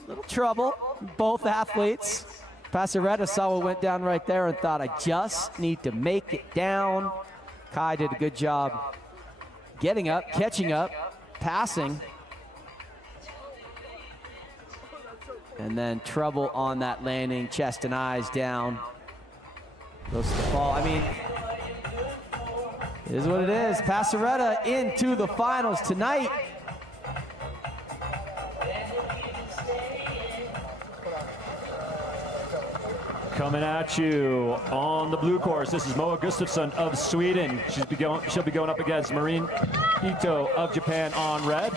A little trouble, both athletes. Passaretta saw what went down right there and thought, I just need to make it down. Kai did a good job getting up, catching up, passing. And then trouble on that landing, chest and eyes down. Goes to the fall. I mean, it is what it is. Passaretta into the finals tonight. Coming at you on the blue course, this is Moa Gustafsson of Sweden. She'll be going up against Marin Ito of Japan on red.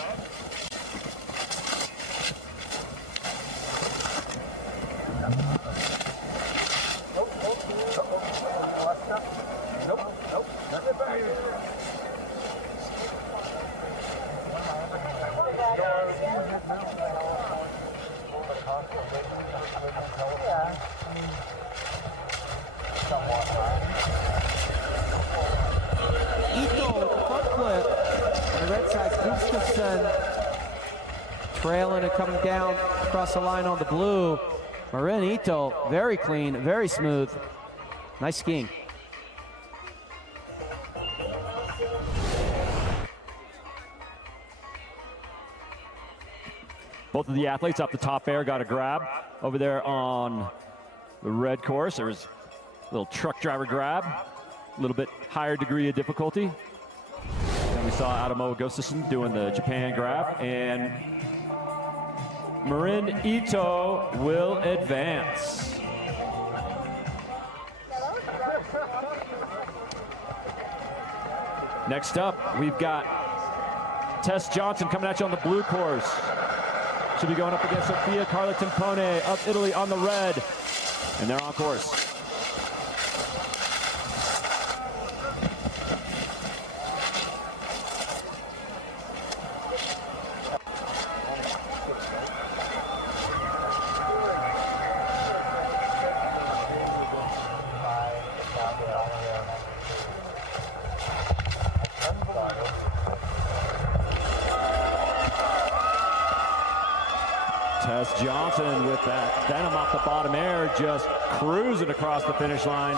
Trailing and coming down across the line on the blue. Marin Ito, very clean, very smooth. Nice skiing. Both of the athletes off the top air got a grab over there on the red course. There was a little truck driver grab, a little bit higher degree of difficulty. Then we saw Adamo Gustafsson doing the Japan grab, and Marin Ito will advance. Next up, we've got Tess Johnson coming at you on the blue course. She'll be going up against Sofia Carla Timpone of Italy on the red, and they're on course. Tess Johnson with that venom off the bottom air, just cruising across the finish line.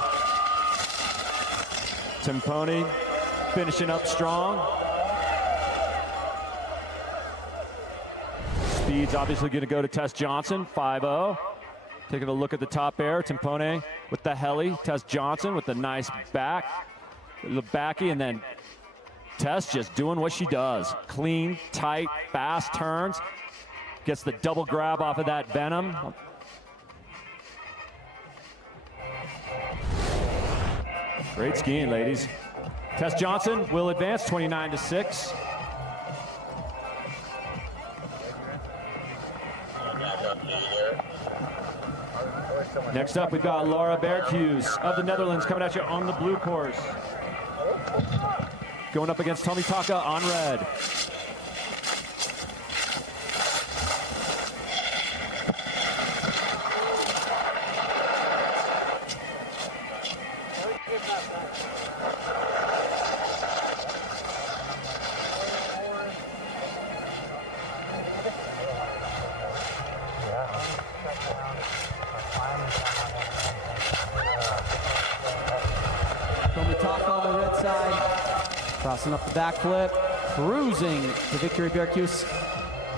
Timpone finishing up strong. Speed's obviously going to go to Tess Johnson, 5-0. Taking a look at the top air, Timpone with the heli, Tess Johnson with the nice back, the backy, and then Tess just doing what she does. Clean, tight, fast turns. Gets the double grab off of that venom. Great skiing, ladies. Tess Johnson will advance 29-6. Next up, we've got Laura Berghus of the Netherlands coming at you on the blue course. Going up against Tomitaka on red. Crossing up the backflip, cruising to victory. Bjerkhuis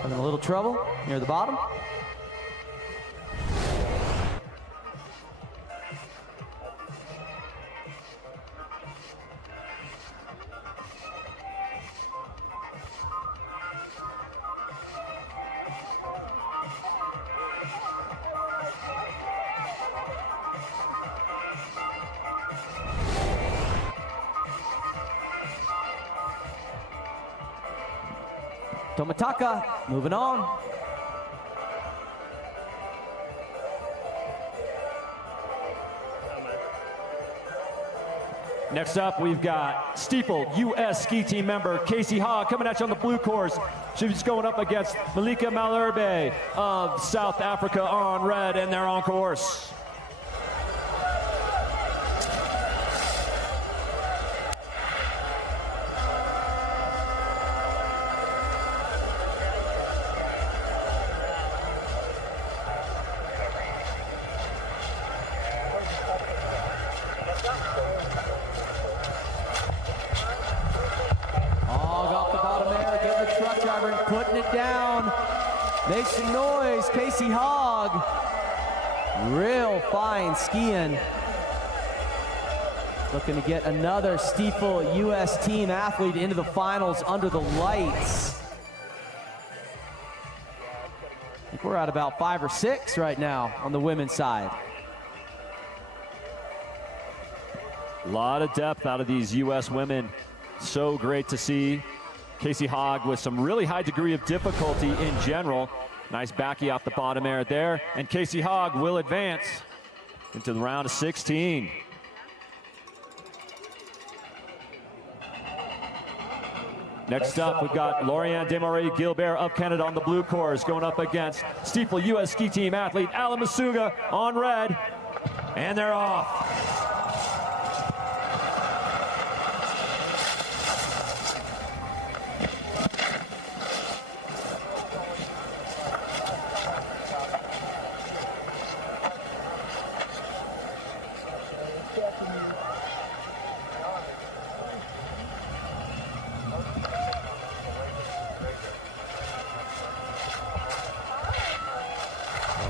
having a little trouble near the bottom. Tomitaka moving on. Next up, we've got Stiefel U.S. ski team member Casey Hogg coming at you on the blue course. She's going up against Malika Malherbe of South Africa on red, and they're on course. Putting it down, makes some noise. Casey Hogg, real fine skiing. Looking to get another Stiefel U.S. team athlete into the finals under the lights. I think we're at about 5 or 6 right now on the women's side. A lot of depth out of these U.S. women. So great to see. Casey Hogg with some really high degree of difficulty in general. Nice backy off the bottom air there. And Casey Hogg will advance into the round of 16. Next up, we've got Lauriane Desmarais Gilbert of Canada on the blue course, going up against Stiefel U.S. ski team athlete Alan Masuga on red. And they're off.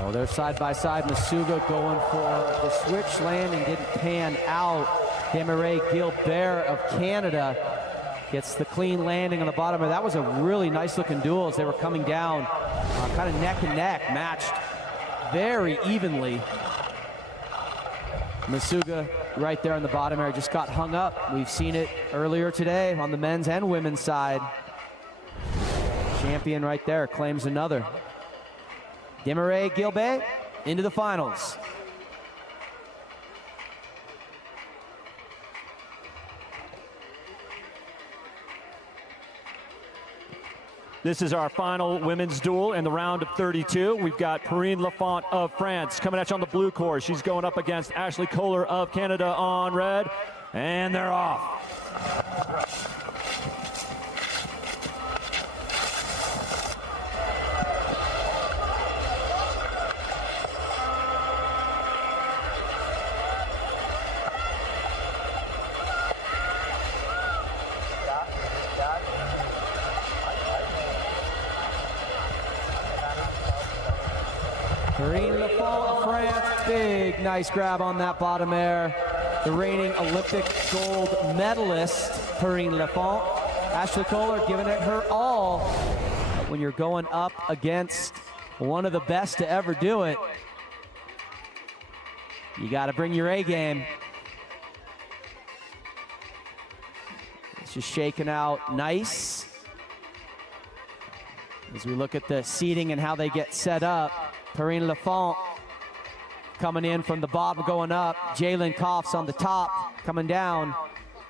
Oh, they're side by side. Masuga going for the switch landing, didn't pan out. Desmarais Gilbert of Canada gets the clean landing on the bottom. That was a really nice looking duel as they were coming down, kind of neck and neck, matched very evenly. Masuga right there on the bottom area just got hung up. We've seen it earlier today on the men's and women's side. Champion right there claims another. Desmarais Gilbert into the finals. This is our final women's duel in the round of 32. We've got Perrine Lafont of France coming at you on the blue course. She's going up against Ashley Kohler of Canada on red, and they're off. Perrine Lafont of France, big nice grab on that bottom air. The reigning Olympic gold medalist, Perrine Lafont. Ashley Kohler giving it her all. But when you're going up against one of the best to ever do it, you got to bring your A game. It's just shaking out nice. As we look at the seating and how they get set up, Perrine Lafont coming in from the bottom, going up. Jalen Koffs on the top, coming down.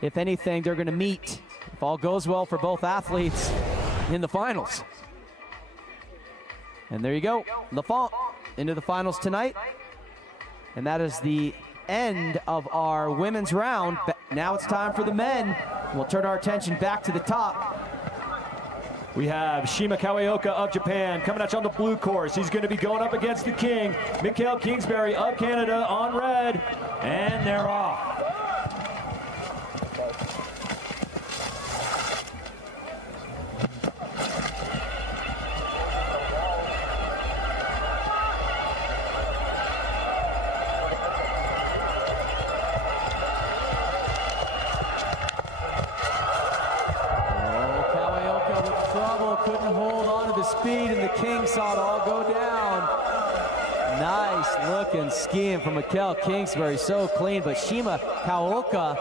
If anything, they're going to meet, if all goes well for both athletes, in the finals. And there you go, Lafont into the finals tonight. And that is the end of our women's round. Now it's time for the men. We'll turn our attention back to the top. We have Shima Kawaoka of Japan coming at you on the blue course. He's going to be going up against the king, Mikhail Kingsbury of Canada on red, and they're off. down. Nice looking skiing from Mikkel Kingsbury, so clean, but Shima Kaoka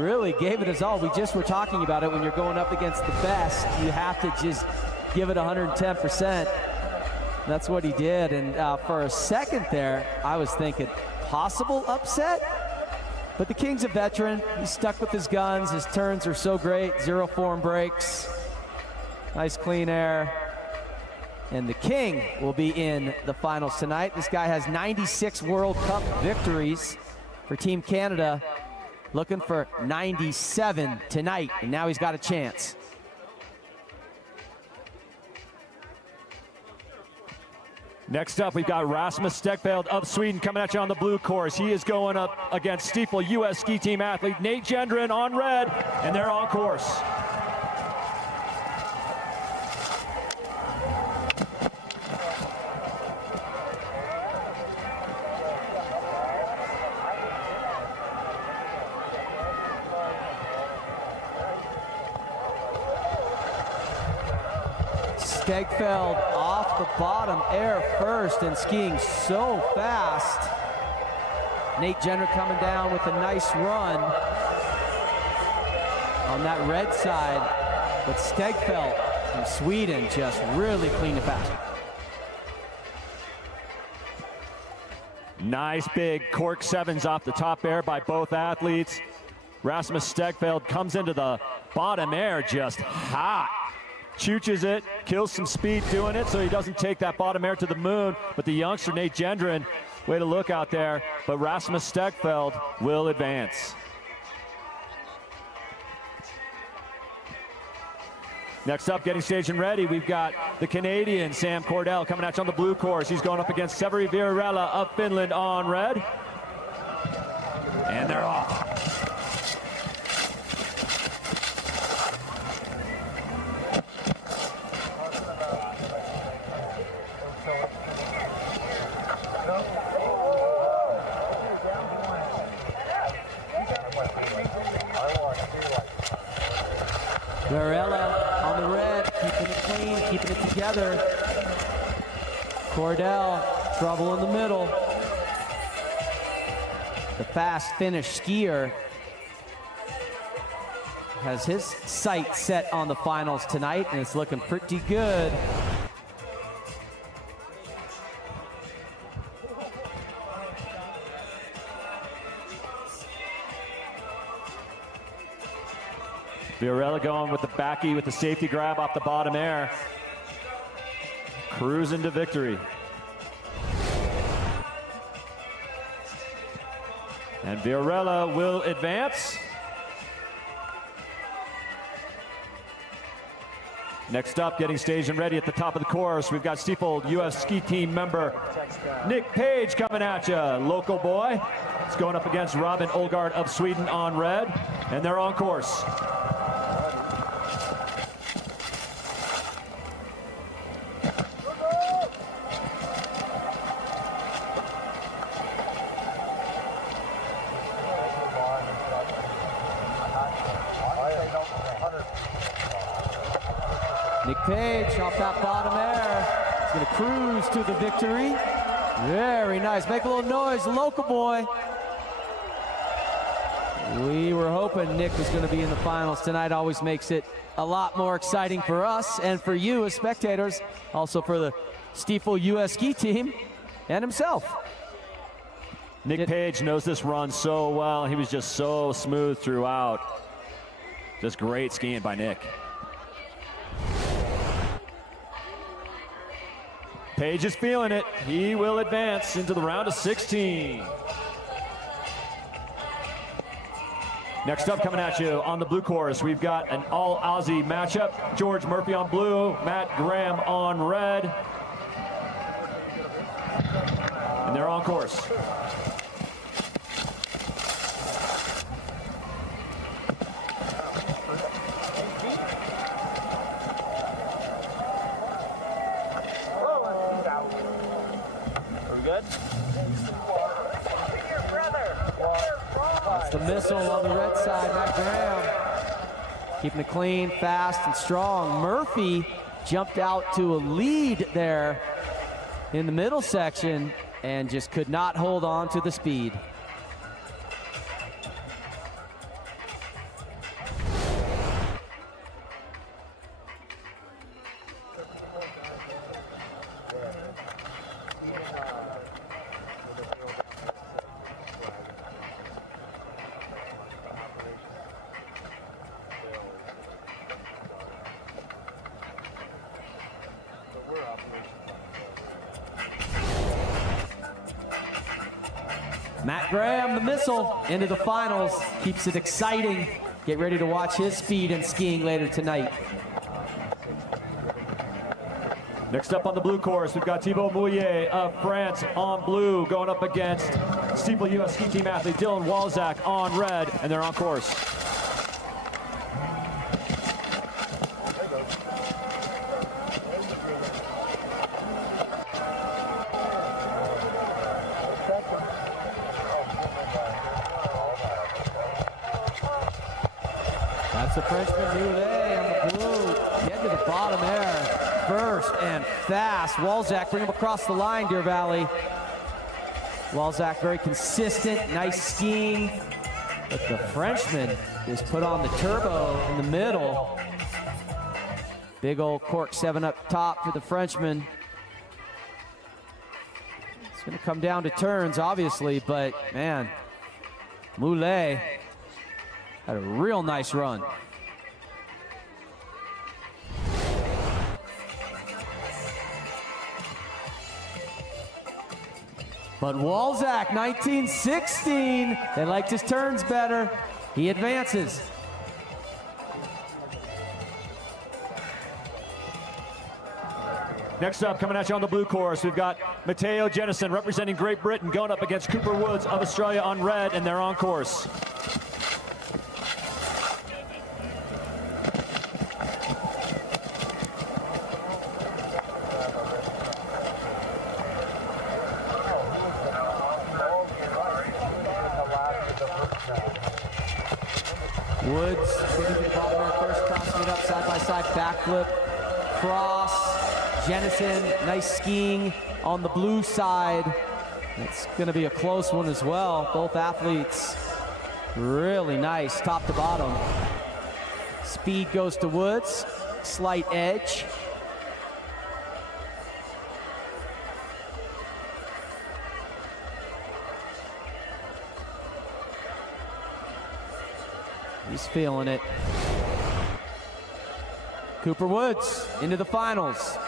really gave it his all. We just were talking about it. When you're going up against the best, you have to just give it 110%. That's what he did, and for a second there, I was thinking possible upset, but the King's a veteran. He's stuck with his guns. His turns are so great, 0 form breaks. Nice clean air. And the King will be in the finals tonight. This guy has 96 World Cup victories for Team Canada, looking for 97 tonight, and now he's got a chance. Next up, we've got Rasmus Stegfeld of Sweden coming at you on the blue course. He is going up against Stifel U.S. ski team athlete Nate Gendron on red, and they're on course. Stegfeld off the bottom air first and skiing so fast. Nate Gendron coming down with a nice run on that red side, but Stegfeld from Sweden just really clean and fast. Nice big cork sevens off the top air by both athletes. Rasmus Stegfeld comes into the bottom air just hot. Chooches it, kills some speed doing it so he doesn't take that bottom air to the moon. But the youngster Nate Gendron, way to look out there. But Rasmus Stegfeld will advance. Next up, getting staged and ready, we've got the Canadian Sam Cordell coming at you on the blue course. He's going up against Severi Virarella of Finland on red. And they're off. Virarella on the red, keeping it clean, keeping it together. Cordell, trouble in the middle. The fast Finnish skier has his sight set on the finals tonight, and it's looking pretty good. Virarella going with the backy with the safety grab off the bottom air. Cruising to victory. And Virarella will advance. Next up, getting staged and ready at the top of the course, we've got Stifel U.S. ski team member Nick Page coming at you, local boy. It's going up against Robin Olgard of Sweden on red, and they're on course. Nick Page off that bottom air. He's gonna cruise to the victory. Very nice. Make a little noise, local boy. We were hoping Nick was gonna be in the finals tonight. Always makes it a lot more exciting for us and for you as spectators. Also for the Stifel U.S. ski team and himself. Nick Page knows this run so well. He was just so smooth throughout. Just great skiing by Nick. Page is feeling it. He will advance into the round of 16. Next up, coming at you on the blue course, we've got an all-Aussie matchup. George Murphy on blue, Matt Graham on red. And they're on course. That's the missile on the red side, Matt Graham. Keeping it clean, fast, and strong. Murphy jumped out to a lead there in the middle section and just could not hold on to the speed. Matt Graham, the missile, into the finals. Keeps it exciting. Get ready to watch his speed in skiing later tonight. Next up on the blue course, we've got Thibaut Mouillet of France on blue going up against Steeple US ski team athlete Dylan Walzak on red, and they're on course. That's the Frenchman Mouillet on the blue. Get to the bottom there. First and fast. Walzak bring him across the line, Deer Valley. Walzak very consistent, nice skiing. But the Frenchman is put on the turbo in the middle. Big old cork 7 up top for the Frenchman. It's going to come down to turns, obviously, but man, Mouillet had a real nice run. But Walzak, 1916, they liked his turns better. He advances. Next up, coming at you on the blue course, we've got Matteo Jennison representing Great Britain going up against Cooper Woods of Australia on red, and they're on course. Woods getting to the bottom there first, crossing it up side by side, backflip, cross. Jennison, nice skiing on the blue side. It's going to be a close one as well. Both athletes really nice, top to bottom. Speed goes to Woods, slight edge. He's feeling it. Cooper Woods into the finals.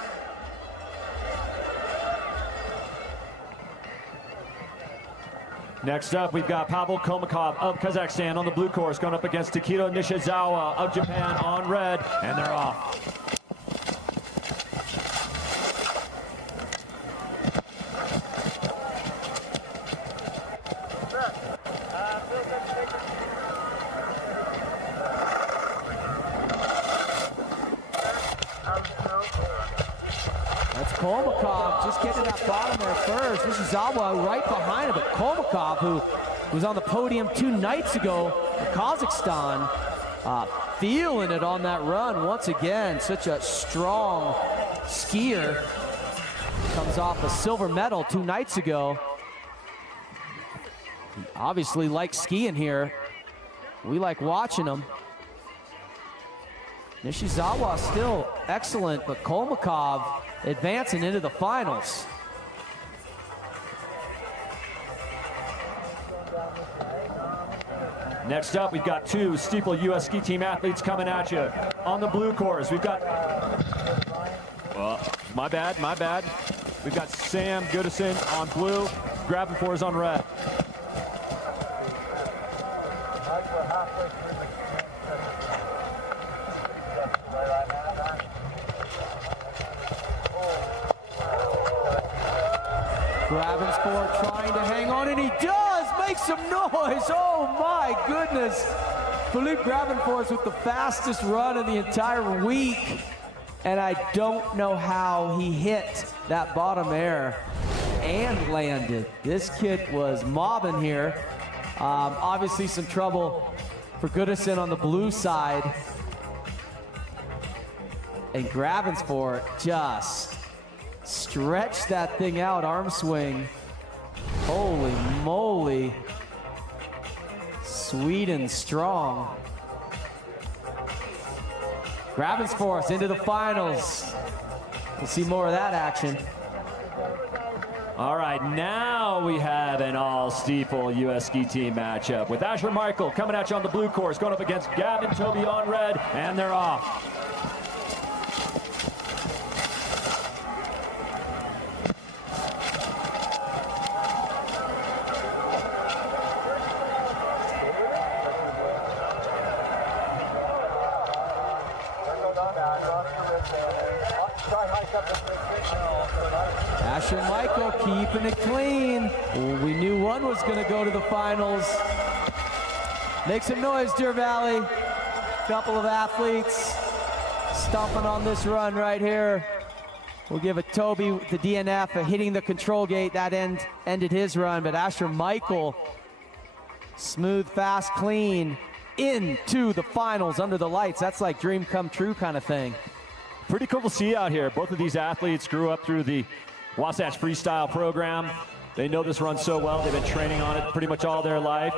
Next up, we've got Pavel Komakov of Kazakhstan on the blue course going up against Takedo Nishizawa of Japan on red, and they're off. That's Kolmakov just getting to that bottom there first. Nishizawa right behind him, but Kolmakov, who was on the podium 2 nights ago in Kazakhstan, feeling it on that run once again. Such a strong skier. Comes off a silver medal 2 nights ago. He obviously likes skiing here. We like watching him. Nishizawa still excellent, but Kolmakov advancing into the finals. Next up, we've got 2 Steeple US ski team athletes coming at you. On the blue course, we've got, my bad. We've got Sam Goodison on blue, grabbing for is on red. Gravensport trying to hang on, and he does make some noise. Oh my goodness. Philippe Gravenforth with the fastest run of the entire week. And I don't know how he hit that bottom air and landed. This kid was mobbing here. Obviously some trouble for Goodison on the blue side. And Gravensport just Stretch that thing out, arm swing. Holy moly. Sweden strong. Grabbensfors into the finals. We'll see more of that action. All right, now we have an all-Stiefel U.S. ski team matchup with Asher Michael coming at you on the blue course, going up against Gavin Toby on red, and they're off. Asher Michael keeping it clean. We knew one was going to go to the finals. Make some noise, Deer Valley. Couple of athletes stomping on this run right here. We'll give it Toby, the DNF, hitting the control gate. That ended his run, but Asher Michael, smooth, fast, clean, into the finals under the lights. That's like dream come true kind of thing. Pretty cool to see out here. Both of these athletes grew up through the Wasatch Freestyle program. They know this run so well. They've been training on it pretty much all their life.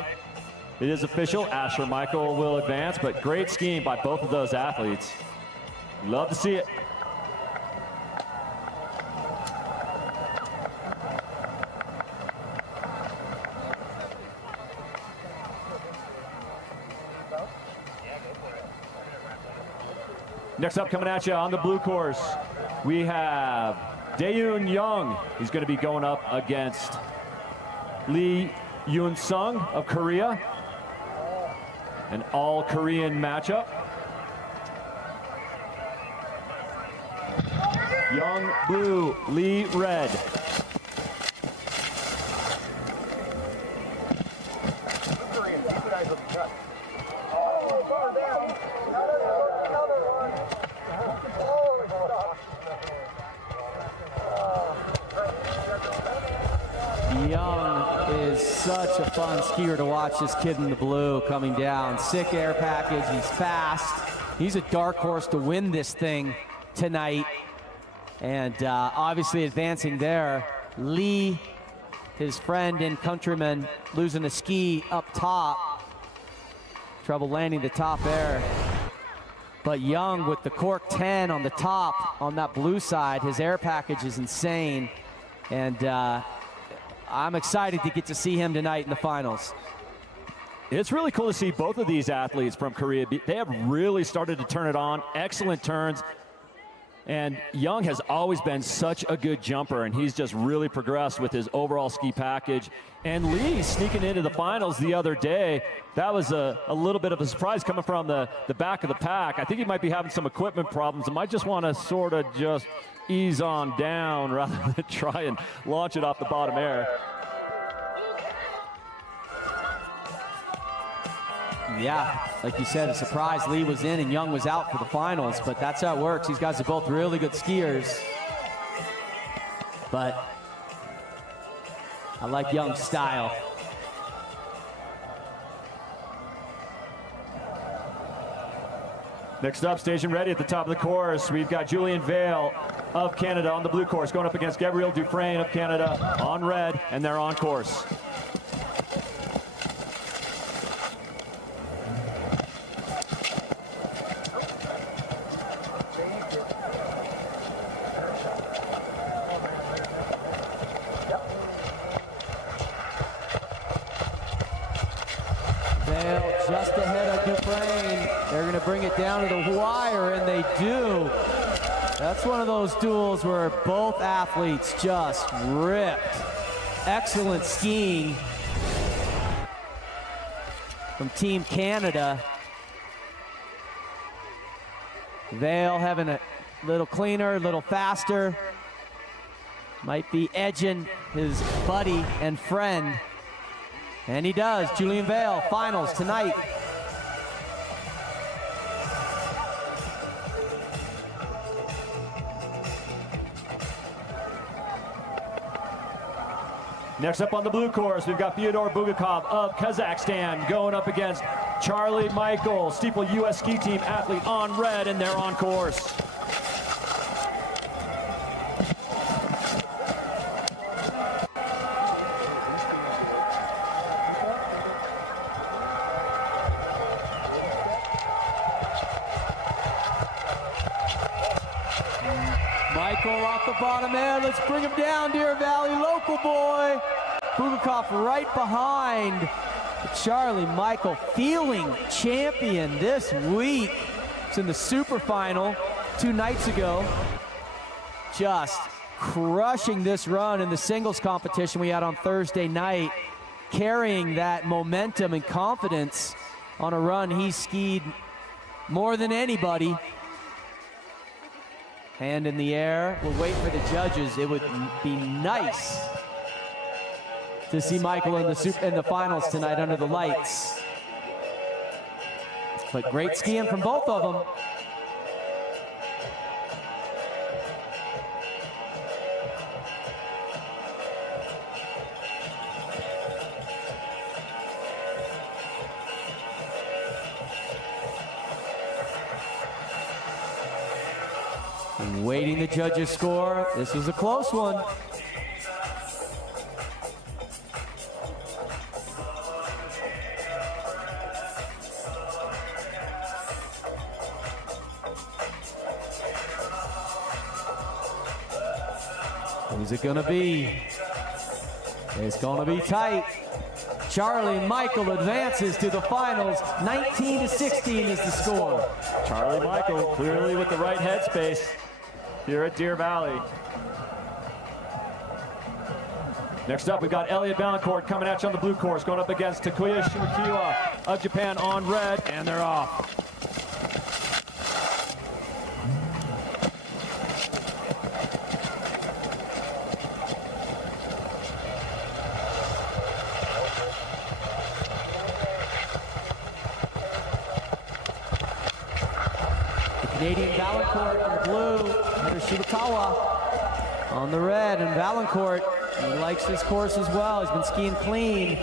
It is official. Asher Michael will advance, but great skiing by both of those athletes. Love to see it. Next up, coming at you on the blue course, we have Daeun Young. He's going to be going up against Lee Yoon Sung of Korea. An all-Korean matchup. Young blue, Lee red. Young is such a fun skier to watch, this kid in the blue coming down. Sick air package, he's fast. He's a dark horse to win this thing tonight. And obviously advancing there. Lee, his friend and countryman, losing a ski up top. Trouble landing the top air. But Young with the cork 10 on the top on that blue side, his air package is insane. And I'm excited to get to see him tonight in the finals. It's really cool to see both of these athletes from Korea. They have really started to turn it on. Excellent turns. And Young has always been such a good jumper, and he's just really progressed with his overall ski package. And Lee sneaking into the finals the other day, that was a little bit of a surprise coming from the back of the pack. I think he might be having some equipment problems and might just want to sort of just ease on down rather than try and launch it off the bottom air. Yeah, like you said, a surprise. Lee was in and Young was out for the finals, but that's how it works. These guys are both really good skiers. But I like Young's style. Next up, station ready at the top of the course. We've got Julian Vale of Canada on the blue course, going up against Gabrielle Dufresne of Canada on red, and they're on course. Vale just ahead of Dufresne. They're going to bring it down to the wire, and they do. That's one of those duels where both athletes just ripped. Excellent skiing from Team Canada. Vale having a little cleaner, a little faster. Might be edging his buddy and friend. And he does. Julian Vale, finals tonight. Next up on the blue course, we've got Fyodor Bugakov of Kazakhstan going up against Charlie Michael, Stiefel U.S. ski team athlete on red, and they're on course. Michael off the bottom there. Let's bring him down, Deer Valley local boy. Bubakov right behind. Charlie Michael feeling champion this week. It's in the super final 2 nights ago. Just crushing this run in the singles competition we had on Thursday night, carrying that momentum and confidence on a run he skied more than anybody. Hand in the air. We'll wait for the judges. It would be nice to see Michael in the finals tonight under the lights. But great skiing from both of them. Waiting the judges' score. This was a close one. Who's it gonna be? It's gonna be tight. Charlie Michael advances to the finals. 19-16 is the score. Charlie Michael clearly with the right headspace here at Deer Valley. Next up, we've got Elliot Valancourt coming at you on the blue course, going up against Takuya Shimikiwa of Japan on red, and they're off. Canadian Valancourt in the blue, Heather Shimikawa on the red, and Valancourt, he likes this course as well. He's been skiing clean.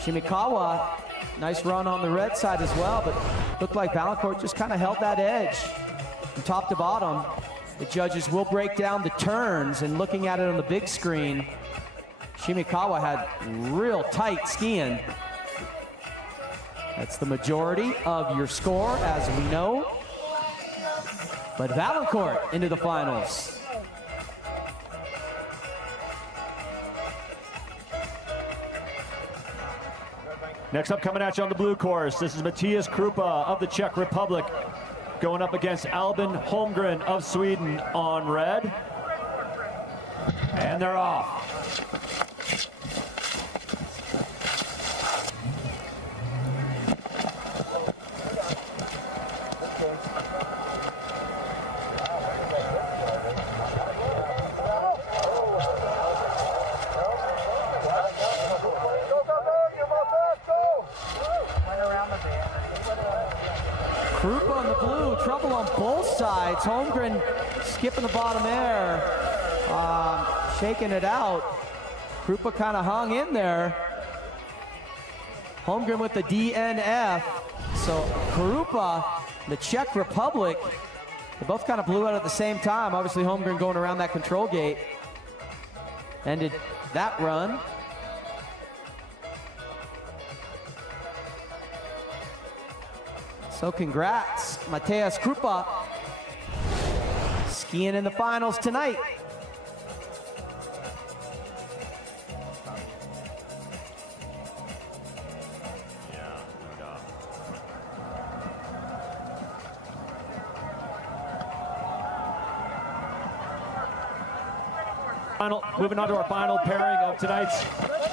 Shimikawa, nice run on the red side as well, but looked like Valancourt just kind of held that edge from top to bottom. The judges will break down the turns, and looking at it on the big screen, Shimikawa had real tight skiing. That's the majority of your score, as we know. But Valancourt into the finals. Next up, coming at you on the blue course, this is Matthias Krupa of the Czech Republic going up against Albin Holmgren of Sweden on red. And they're off. Krupa on the blue, trouble on both sides. Holmgren skipping the bottom air, shaking it out. Krupa kind of hung in there. Holmgren with the DNF. So Krupa, the Czech Republic, they both kind of blew out at the same time. Obviously Holmgren going around that control gate. Ended that run. So congrats, Matthias Krupa, skiing in the finals tonight. Moving on to our final pairing of tonight's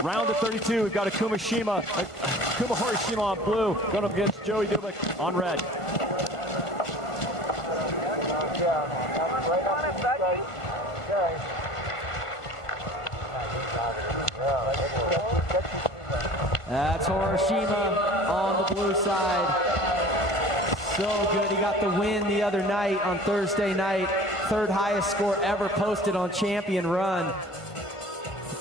round of 32. We've got Kuma Horishima on blue, going up against Joey Dubik on red. That's Horishima on the blue side. So good, he got the win the other night on Thursday night. Third highest score ever posted on Champion Run.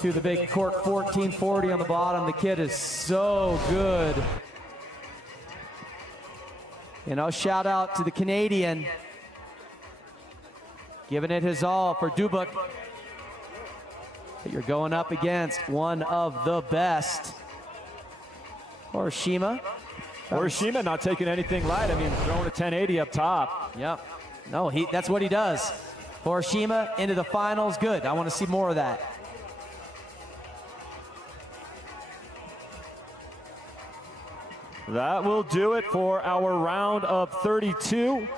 Through the big cork 1440 on the bottom. The kid is so good. You know, shout out to the Canadian. Giving it his all for Dubik. But you're going up against one of the best. Horishima. Horishima not taking anything light. I mean, throwing a 1080 up top. Yep. No, that's what he does. Hiroshima into the finals. Good. I want to see more of that. That will do it for our round of 32.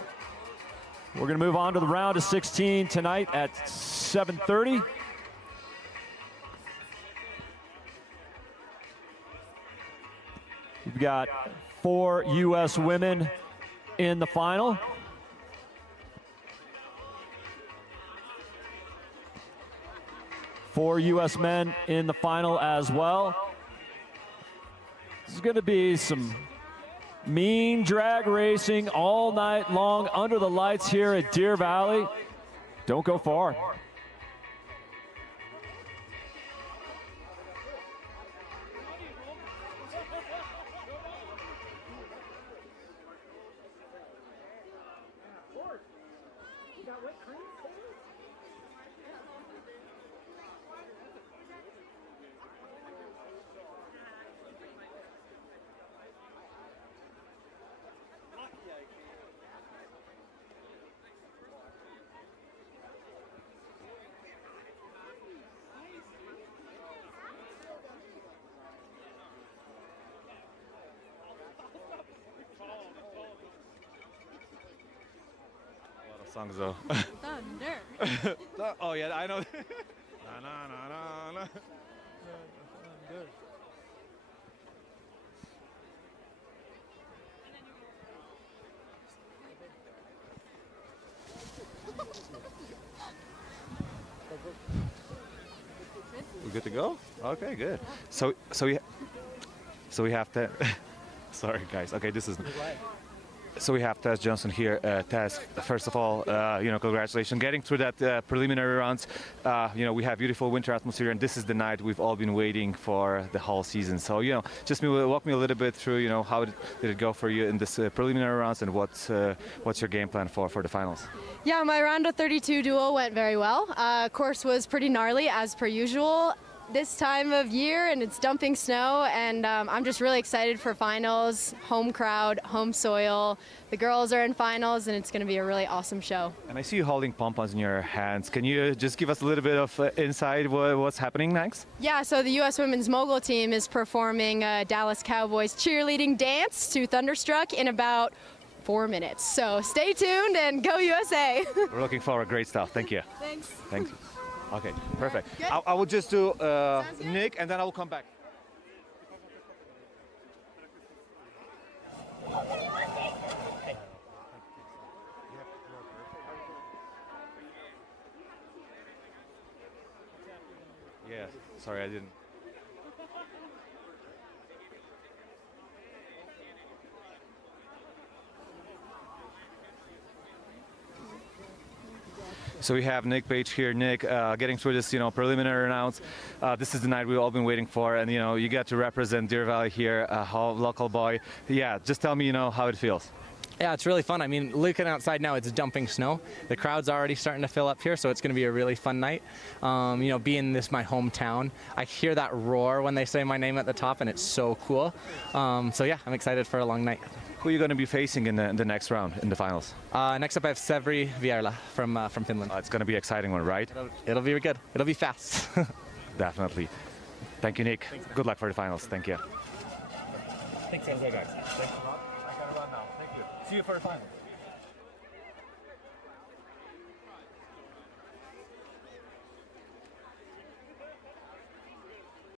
We're going to move on to the round of 16 tonight at 7:30. We've got 4 U.S. women in the final. Four U.S. men in the final as well. This is going to be some mean drag racing all night long under the lights here at Deer Valley. Don't go far. Songs though. Thunder. Oh yeah, I know. Na, na, na, na, na. Thunder. We good to go? Okay, good. So we have to. Sorry guys. Okay, this is. So we have Tess Johnson here. Tess, first of all, congratulations getting through that preliminary rounds. We have beautiful winter atmosphere, and this is the night we've all been waiting for the whole season. So, just walk me a little bit through, how did it go for you in this preliminary rounds, and what's your game plan for the finals? Yeah, my round of 32 duel went very well. Course was pretty gnarly as per usual. This time of year, and it's dumping snow, and I'm just really excited for finals, home crowd, home soil. The girls are in finals, and it's going to be a really awesome show. And I see you holding pom-poms in your hands. Can you just give us a little bit of insight what's happening next? Yeah, so the U.S. Women's Mogul team is performing Dallas Cowboys cheerleading dance to Thunderstruck in about 4 minutes. So stay tuned and go USA. We're looking forward. Great stuff. Thank you. Thanks. Thank you. Okay, perfect. Good. I will just do Nick, and then I will come back. Yeah, sorry, I didn't. So we have Nick Page here. Nick, getting through this, preliminary rounds. This is the night we've all been waiting for, and you get to represent Deer Valley here, a local boy. Yeah, just tell me, how it feels. Yeah, it's really fun. I mean, looking outside now, it's dumping snow. The crowd's already starting to fill up here, so it's going to be a really fun night. Being this my hometown, I hear that roar when they say my name at the top, and it's so cool. So yeah, I'm excited for a long night. Who are you going to be facing in the next round, in the finals? Next up, I have Severi Vierla from Finland. It's going to be an exciting one, right? It'll be good. It'll be fast. Definitely. Thank you, Nick. Thanks, good luck for the finals. Thank you. Thanks, guys. Thanks a lot. I got to run now. Thank you. See you for the finals.